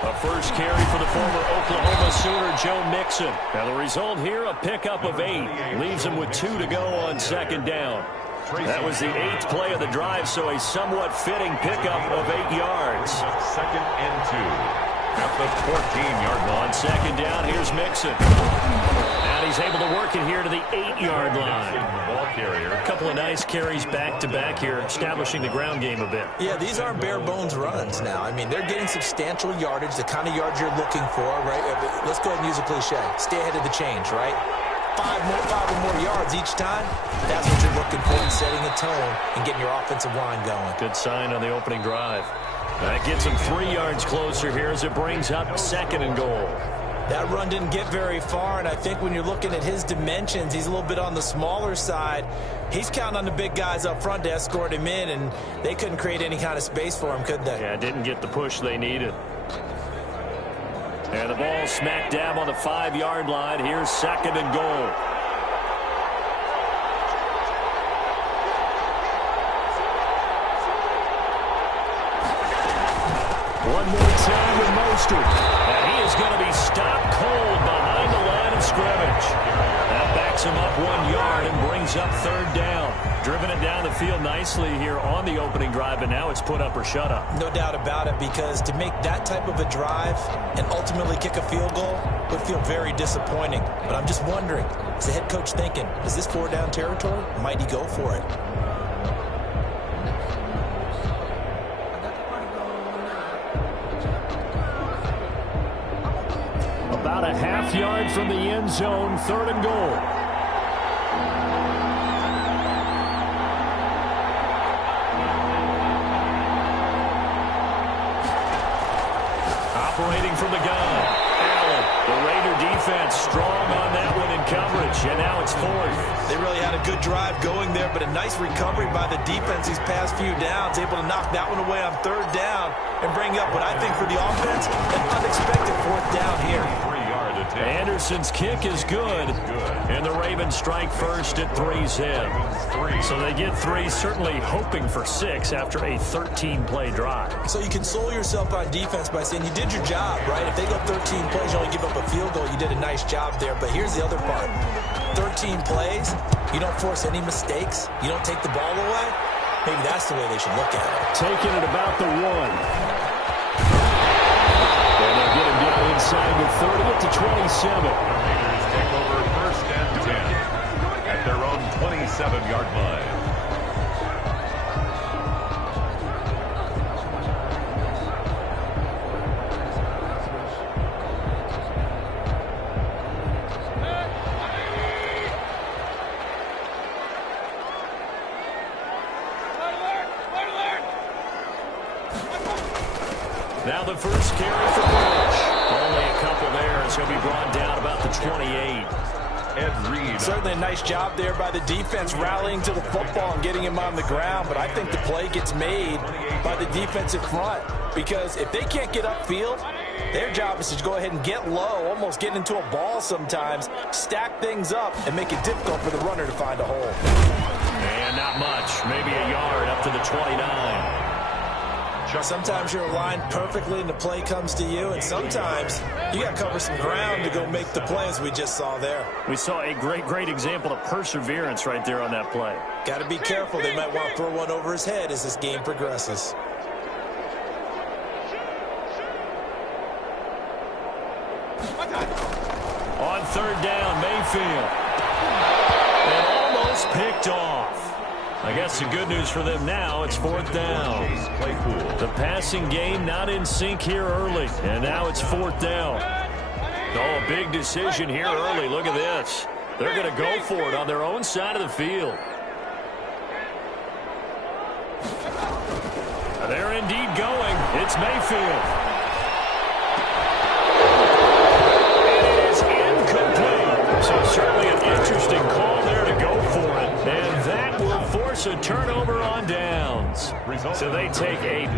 A first carry for the former Oklahoma Sooner, Joe Mixon. Now the result here, a pickup of 8. Leaves him with 2 to go on second down. That was the 8th play of the drive, so a somewhat fitting pickup of 8 yards. 2nd and 2 at the 14-yard line. On second down, here's Mixon. And he's able to work it here to the 8-yard line. Ball carrier. A couple of nice carries back-to-back here, establishing the ground game a bit. Yeah, these aren't bare-bones runs now. I mean, they're getting substantial yardage, the kind of yards you're looking for, right? Let's go ahead and use a cliche. Stay ahead of the change, right? 5 or more yards each time. That's what you're looking for in setting a tone and getting your offensive line going. Good sign on the opening drive. That gets him 3 yards closer here as it brings up 2nd and goal. That run didn't get very far, and I think when you're looking at his dimensions, he's a little bit on the smaller side. He's counting on the big guys up front to escort him in, and they couldn't create any kind of space for him, could they? Yeah, didn't get the push they needed. And the ball smack dab on the 5-yard line. Here's 2nd and goal. One more time with Mostert. And he is going to be stopped cold behind the line of scrimmage. That backs him up 1 yard and brings up 3rd down. Driven it down the field nicely here on the opening drive, but now it's put up or shut up. No doubt about it, because to make that type of a drive and ultimately kick a field goal would feel very disappointing. But I'm just wondering, is the head coach thinking, is this 4-down territory? Might he go for it? About a half yard from the end zone, 3rd and goal. Operating from the gun, Allen. The Raider defense strong on that one in coverage, and now it's 4th. They really had a good drive going there, but a nice recovery by the defense these past few downs, able to knock that one away on 3rd down and bring up what I think for the offense, an unexpected 4th down here. Anderson's kick is good, and the Ravens strike first at 3-zip. So they get 3, certainly hoping for 6 after a 13-play drive. So you console yourself on defense by saying you did your job, right? If they go 13 plays, you only give up a field goal, you did a nice job there. But here's the other part. 13 plays, you don't force any mistakes, you don't take the ball away. Maybe that's the way they should look at it. Taking it about the 1. And they'll get him down inside the 30 to 27. Raiders take over 1st and 10 at their own 27-yard line. Now the first carry for Bush. Only a couple there as he'll be brought down about the 28. Ed Reed. Certainly a nice job there by the defense rallying to the football and getting him on the ground, but I think the play gets made by the defensive front because if they can't get upfield, their job is to go ahead and get low, almost get into a ball sometimes, stack things up, and make it difficult for the runner to find a hole. And not much, maybe a yard up to the 29. Sometimes you're aligned perfectly and the play comes to you, and sometimes you got to cover some ground to go make the play as we just saw there. We saw a great example of perseverance right there on that play. Got to be careful. They might want to throw one over his head as this game progresses. On 3rd down, Mayfield. And almost picked off. I guess the good news for them now, it's 4th down. The passing game not in sync here early, and now it's 4th down. Oh, a big decision here early. Look at this. They're going to go for it on their own side of the field. They're indeed going. It's Mayfield. And it is incomplete. So certainly an interesting call there to go for it. And that will force a turnover on downs. So they take a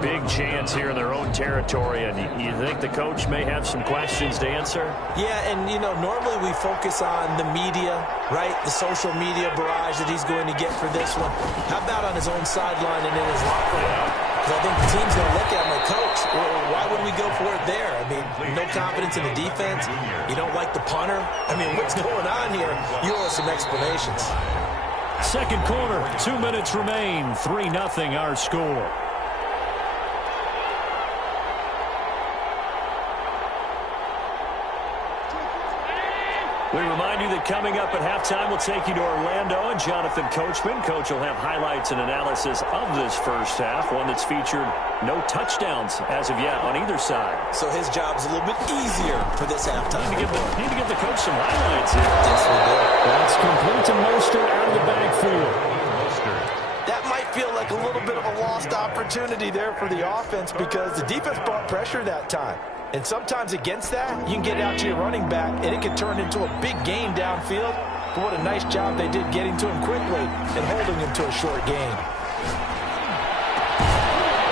big chance here in their own territory. And you think the coach may have some questions to answer? Yeah, and, you know, normally we focus on the media, right? The social media barrage that he's going to get for this one. How about on his own sideline and in his locker room? Because I think the team's going to look at my coach. Why would we go for it there? I mean, no confidence in the defense. You don't like the punter. I mean, what's going on here? You owe us some explanations. Second quarter, 2 minutes remain. 3-0 our score. We remind you that coming up at halftime, we'll take you to Orlando and Jonathan Coachman. Coach will have highlights and analysis of this first half, one that's featured no touchdowns as of yet on either side. So his job's a little bit easier for this halftime. Need to give the coach some highlights here. Yes, we do. That's complete to Mostert out of the backfield. That might feel like a little bit of a lost opportunity there for the offense because the defense brought pressure that time. And sometimes against that, you can get out to your running back, and it can turn into a big gain downfield. But what a nice job they did getting to him quickly and holding him to a short gain.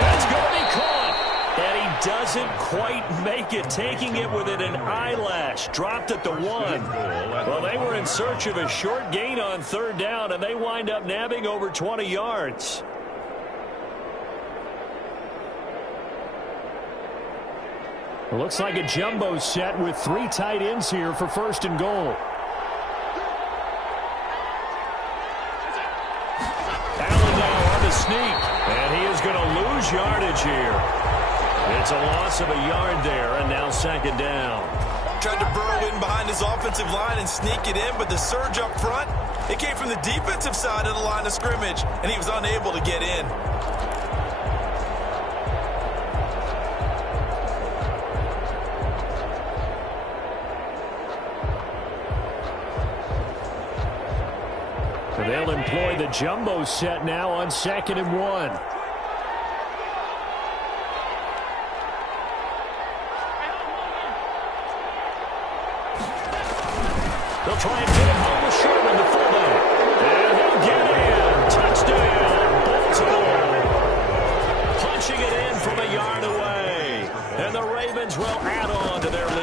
That's going to be caught. And he doesn't quite make it, taking it within an eyelash. Dropped at the 1. Well, they were in search of a short gain on 3rd down, and they wind up nabbing over 20 yards. It looks like a jumbo set with 3 tight ends here for 1st and goal. Allen now on the sneak, and he is going to lose yardage here. It's a loss of a yard there, and now 2nd down. Tried to burrow in behind his offensive line and sneak it in, but the surge up front, it came from the defensive side of the line of scrimmage, and he was unable to get in. They'll employ the jumbo set now on 2nd and 1. They'll try and get him home with Sherman, the fullback. And he'll get in. Touchdown, Baltimore. Punching it in from a yard away. And the Ravens will add on to their lead.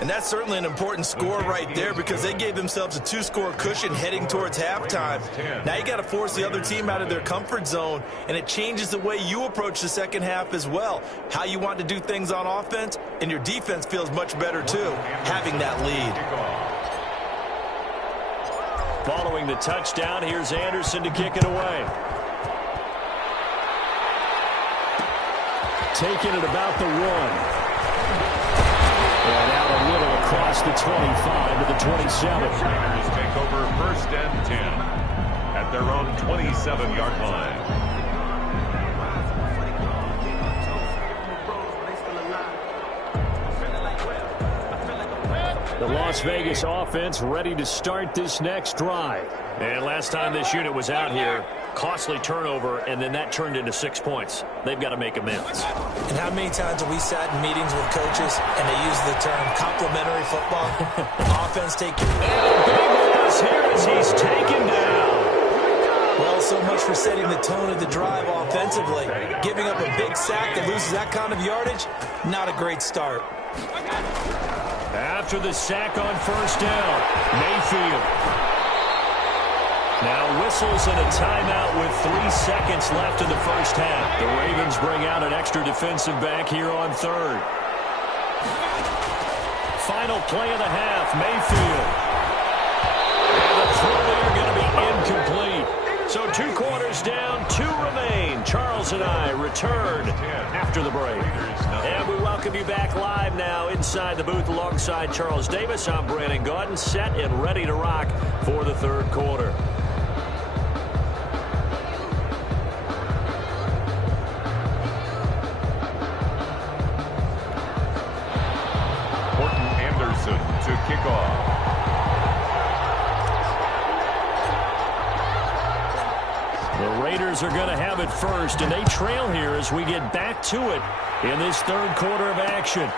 And that's certainly an important score right there because they gave themselves a 2-score cushion heading towards halftime. Now you got to force the other team out of their comfort zone, and it changes the way you approach the second half as well. How you want to do things on offense, and your defense feels much better too, having that lead. Following the touchdown, here's Anderson to kick it away. Taking it about the 1. And out a little across the 25 to the 27. Raiders take over 1st and 10 at their own 27-yard line. The Las Vegas offense ready to start this next drive. And last time this unit was out here, costly turnover, and then that turned into 6 points. They've got to make amends. And how many times have we sat in meetings with coaches and they use the term complementary football? Offense take your... And a big loss here as he's taken down. Well, so much for setting the tone of the drive offensively. Giving up a big sack that loses that kind of yardage, not a great start. After the sack on 1st down, Mayfield. Now whistles and a timeout with 3 seconds left in the first half. The Ravens bring out an extra defensive back here on 3rd. Final play of the half, Mayfield. And the throw there going to be incomplete. So 2 quarters down, 2 remain. Charles and I return after the break. And we welcome you back live now inside the booth alongside Charles Davis. I'm Brandon Gaudin, set and ready to rock for the 3rd quarter. Horton Anderson to kick off. The Raiders are going to have it first, and they trail here as we get back to it in this 3rd quarter of action. And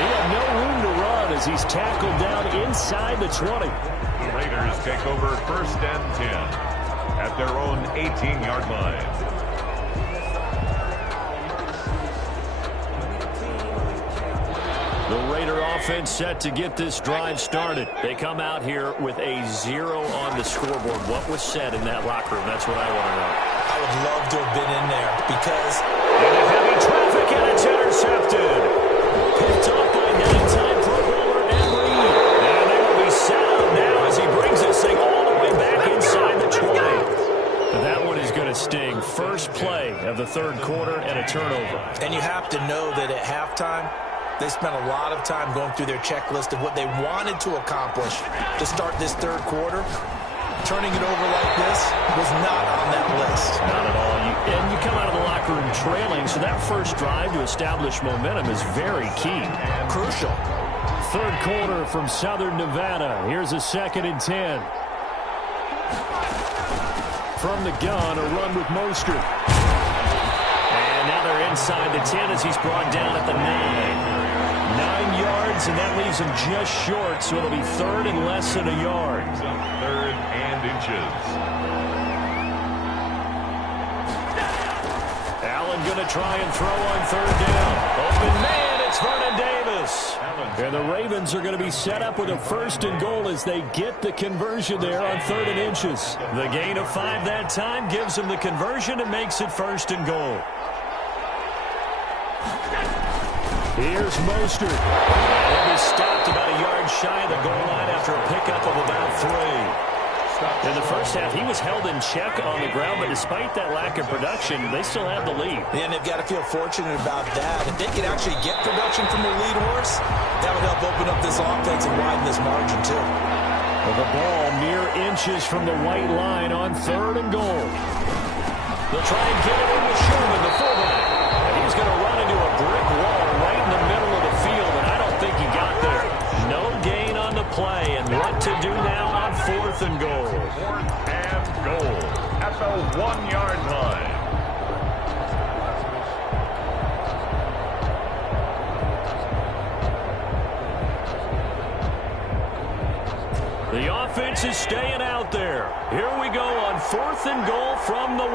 he had no room to run as he's tackled down inside the 20. The Raiders take over 1st and 10 at their own 18-yard line. The Raider offense set to get this drive started. They come out here with a 0 on the scoreboard. What was said in that locker room? That's what I want to know. I would love to have been in there because... Into heavy traffic, and it's intercepted. Picked off by 9-time Pro Bowler Ed Reed. And they will be set up now as he brings this thing all the way back inside the 20. That one is going to sting. First play of the 3rd quarter and a turnover. And you have to know that at halftime, they spent a lot of time going through their checklist of what they wanted to accomplish to start this 3rd quarter. Turning it over like this was not on that list. Not at all. And you come out of the locker room trailing, so that first drive to establish momentum is very key. Crucial. 3rd quarter from Southern Nevada. Here's a 2nd and 10. From the gun, a run with Mostert. And now they're inside the 10 as he's brought down at the 9. 9 yards, and that leaves him just short, so it'll be 3rd and less than a yard. 3rd and inches. Allen going to try and throw on 3rd down. Open man, it's Vernon Davis. And the Ravens are going to be set up with a 1st and goal as they get the conversion there on 3rd and inches. The gain of 5 that time gives them the conversion and makes it 1st and goal. Here's Mostert. He'll be stopped about a yard shy of the goal line after a pickup of about 3. In the first half, he was held in check on the ground, but despite that lack of production, they still have the lead. And they've got to feel fortunate about that. If they can actually get production from their lead horse, that would help open up this offense and widen this margin, too. Well, the ball mere inches from the white line on 3rd and goal. They'll try and get it in with Sherman, the fullback. And he's going to run into a brick wall right in the middle of the field, and I don't think he got there. No gain on the 1-yard line. The offense is staying out there. Here we go on 4th and goal from the 1.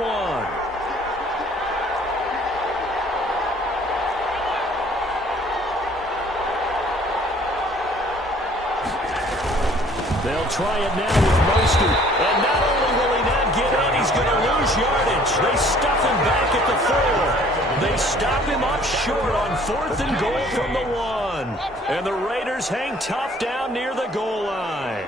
They'll try it now with Mostert. And not only will he not get in, he's going to lose yardage. They stuff him back at the 4. They stop him up short on 4th and goal from the 1. And the Raiders hang tough down near the goal line.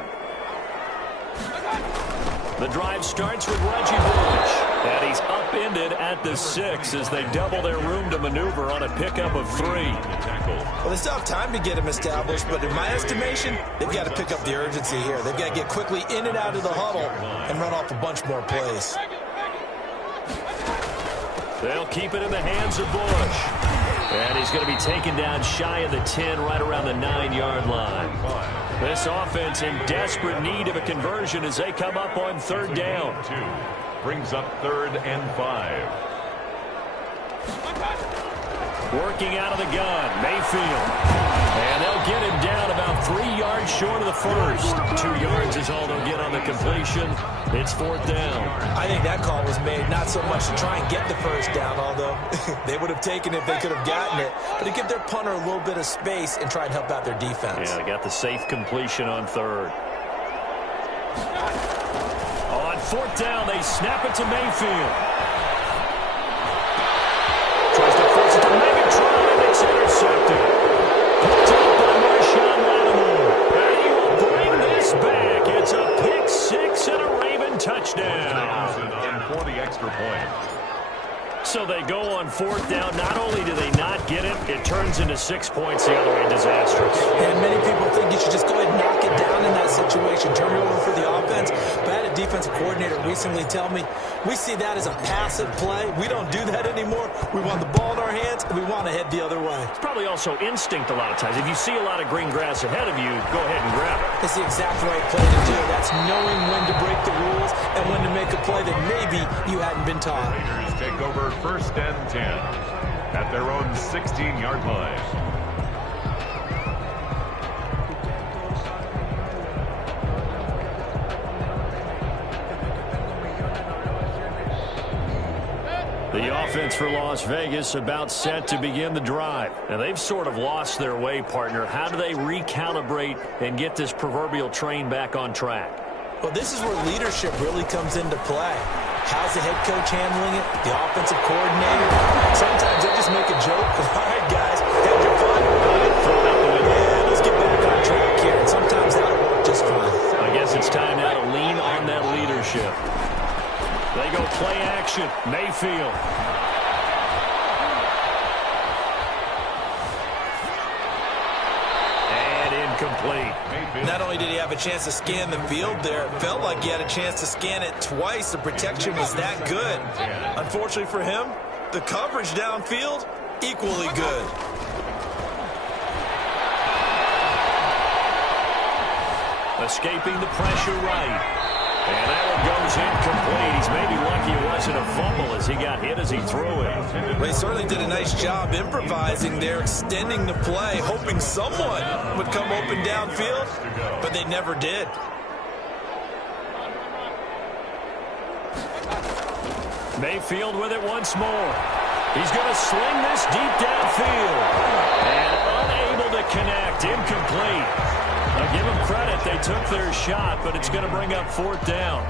The drive starts with Reggie Bush. And he's upended at the 6 as they double their room to maneuver on a pickup of 3. Well, they still have time to get him established, but in my estimation, they've got to pick up the urgency here. They've got to get quickly in and out of the huddle and run off a bunch more plays. They'll keep it in the hands of Bush. And he's going to be taken down shy of the 10, right around the 9-yard line. This offense in desperate need of a conversion as they come up on 3rd down. Brings up 3rd and 5. Working out of the gun, Mayfield. And they'll get him down about 3 yards short of the first. 2 yards is all they'll get on the completion. It's 4th down. I think that call was made not so much to try and get the first down, although they would have taken it if they could have gotten it, but to give their punter a little bit of space and try and help out their defense. Yeah, they got the safe completion on 3rd. On 4th down, they snap it to Mayfield. Tries to force it to Megatron, and it's intercepted. Picked up by Marshawn Lattimore. And he will bring this back. It's a pick 6 and a Raven touchdown. And for the extra point. So they go on 4th down. Not only do they not get it, it turns into 6 points the other way. Disastrous. And many people think you should just go ahead and knock it down in that situation. Turn it over for the offense. But I had a defensive coordinator recently tell me, we see that as a passive play. We don't do that anymore. We want the ball in our hands, and we want to head the other way. It's probably also instinct a lot of times. If you see a lot of green grass ahead of you, go ahead and grab it. It's the exact right play to do. That's knowing when to break the rules and when to make a play that maybe you hadn't been taught. Raiders take over 1st and 10 at their own 16-yard line. The offense for Las Vegas about set to begin the drive. And they've sort of lost their way, partner. How do they recalibrate and get this proverbial train back on track? Well, this is where leadership really comes into play. How's the head coach handling it? The offensive coordinator? Sometimes they just make a joke. All right, guys, had your fun. Throw it out the window. Yeah, let's get back on track here. And sometimes that'll work just fine. I guess it's time now to lean on that leadership. They go play action. Mayfield. And incomplete. Not only did he have a chance to scan the field there, it felt like he had a chance to scan it twice. The protection was that good. Unfortunately for him, the coverage downfield, equally good. Escaping the pressure right. And that one goes incomplete. He's maybe lucky it wasn't a fumble as he got hit as he threw it. Well, he certainly did a nice job improvising there, extending the play, hoping someone would come open downfield, but they never did. Mayfield with it once more. He's going to sling this deep downfield. And unable to connect. Incomplete. I'll give them credit. They took their shot, but it's going to bring up 4th down.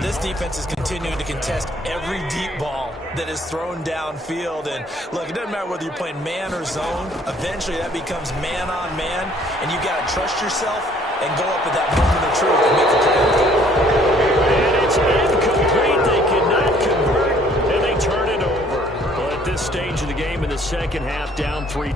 This defense is continuing to contest every deep ball that is thrown downfield. And, look, it doesn't matter whether you're playing man or zone. Eventually, that becomes man on man. And you got to trust yourself and go up at that moment of truth and make a play. And it's incomplete. They cannot convert, and they turn it over. Well, at this stage of the game in the second half, down 3.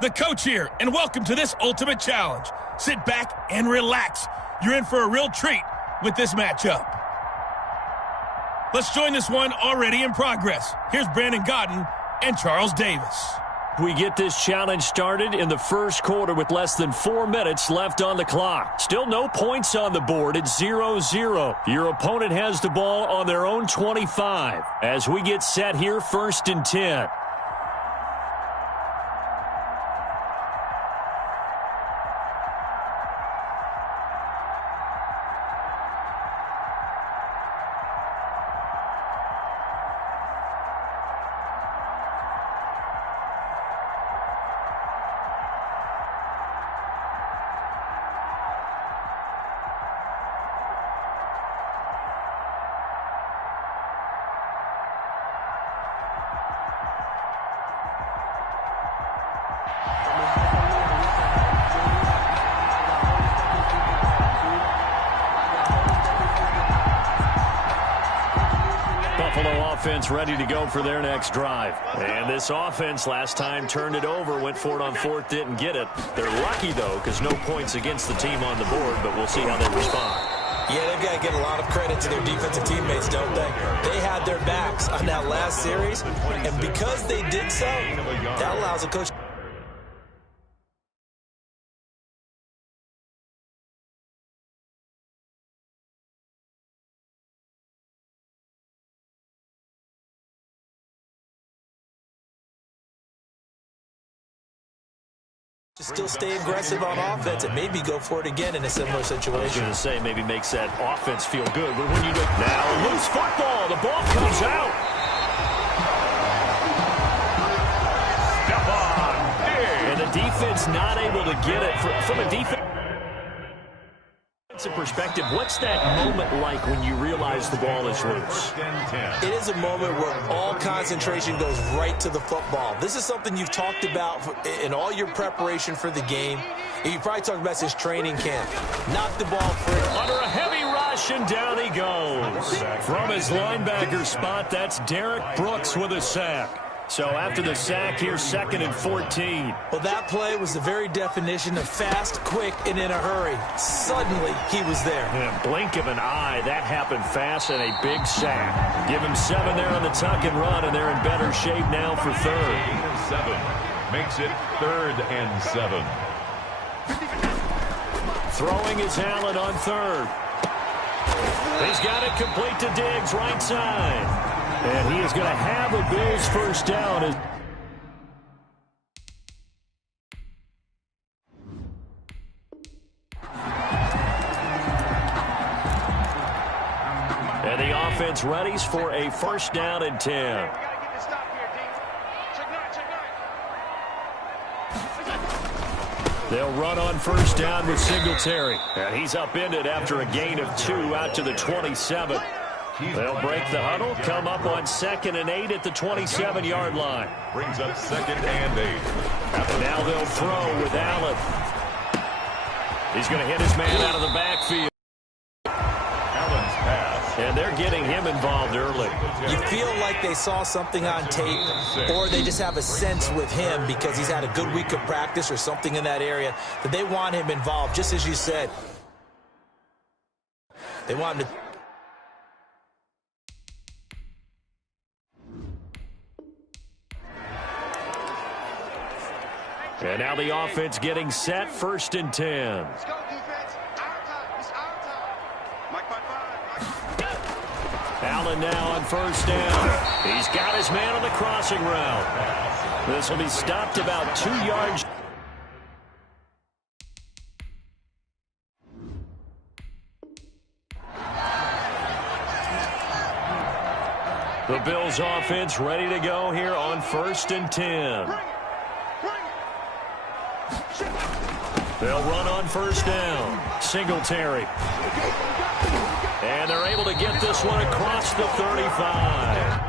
The coach here, and welcome to this ultimate challenge. Sit back and relax. You're in for a real treat with this matchup. Let's join this one already in progress. Here's Brandon Gaudin and Charles Davis. We get this challenge started in the first quarter with less than 4 minutes left on the clock. Still no points on the board. It's 0-0. Your opponent has the ball on their own 25 as we get set here, 1st and 10. Buffalo offense ready to go for their next drive. And this offense last time turned it over, went for it on 4th, didn't get it. They're lucky, though, because no points against the team on the board, but we'll see how they respond. Yeah, they've got to get a lot of credit to their defensive teammates, don't they? They had their backs on that last series, and because they did so, that allows the coach to still stay aggressive on offense and maybe go for it again in a similar situation. I was going to say maybe makes that offense feel good, but when you do now, loose football, the ball comes out. Stephon Diggs. And the defense not able to get it from a defense perspective. What's that moment like when you realize the ball is loose? It is a moment where all concentration goes right to the football. This is something you've talked about in all your preparation for the game. And you probably talked about this training camp. Knock the ball free. Under a heavy rush, and down he goes. From his linebacker spot, that's Derek Brooks with a sack. So after the sack here, 2nd and 14. Well, that play was the very definition of fast, quick, and in a hurry. Suddenly, he was there. In a blink of an eye, that happened fast and a big sack. Give him 7 there on the tuck and run, and they're in better shape now for 3rd. 7 makes it 3rd and 7. Throwing is Allen on 3rd. He's got it complete to Diggs, right side. And he is going to have a Bills first down. And the offense readies for a 1st down and 10. They'll run on 1st down with Singletary. And he's upended after a gain of 2 out to the 27. They'll break the huddle, come up on 2nd and 8 at the 27-yard line. Brings up 2nd and 8. And now they'll throw with Allen. He's going to hit his man out of the backfield. Allen's pass. And they're getting him involved early. You feel like they saw something on tape, or they just have a sense with him because he's had a good week of practice or something in that area that they want him involved, just as you said. They want him to... And now the offense getting set, 1st and 10. Let's go, defense. Our time. It's our time. Allen now on 1st down. He's got his man on the crossing route. This will be stopped about 2 yards. The Bills offense ready to go here on 1st and 10. They'll run on 1st down. Singletary. And they're able to get this one across the 35.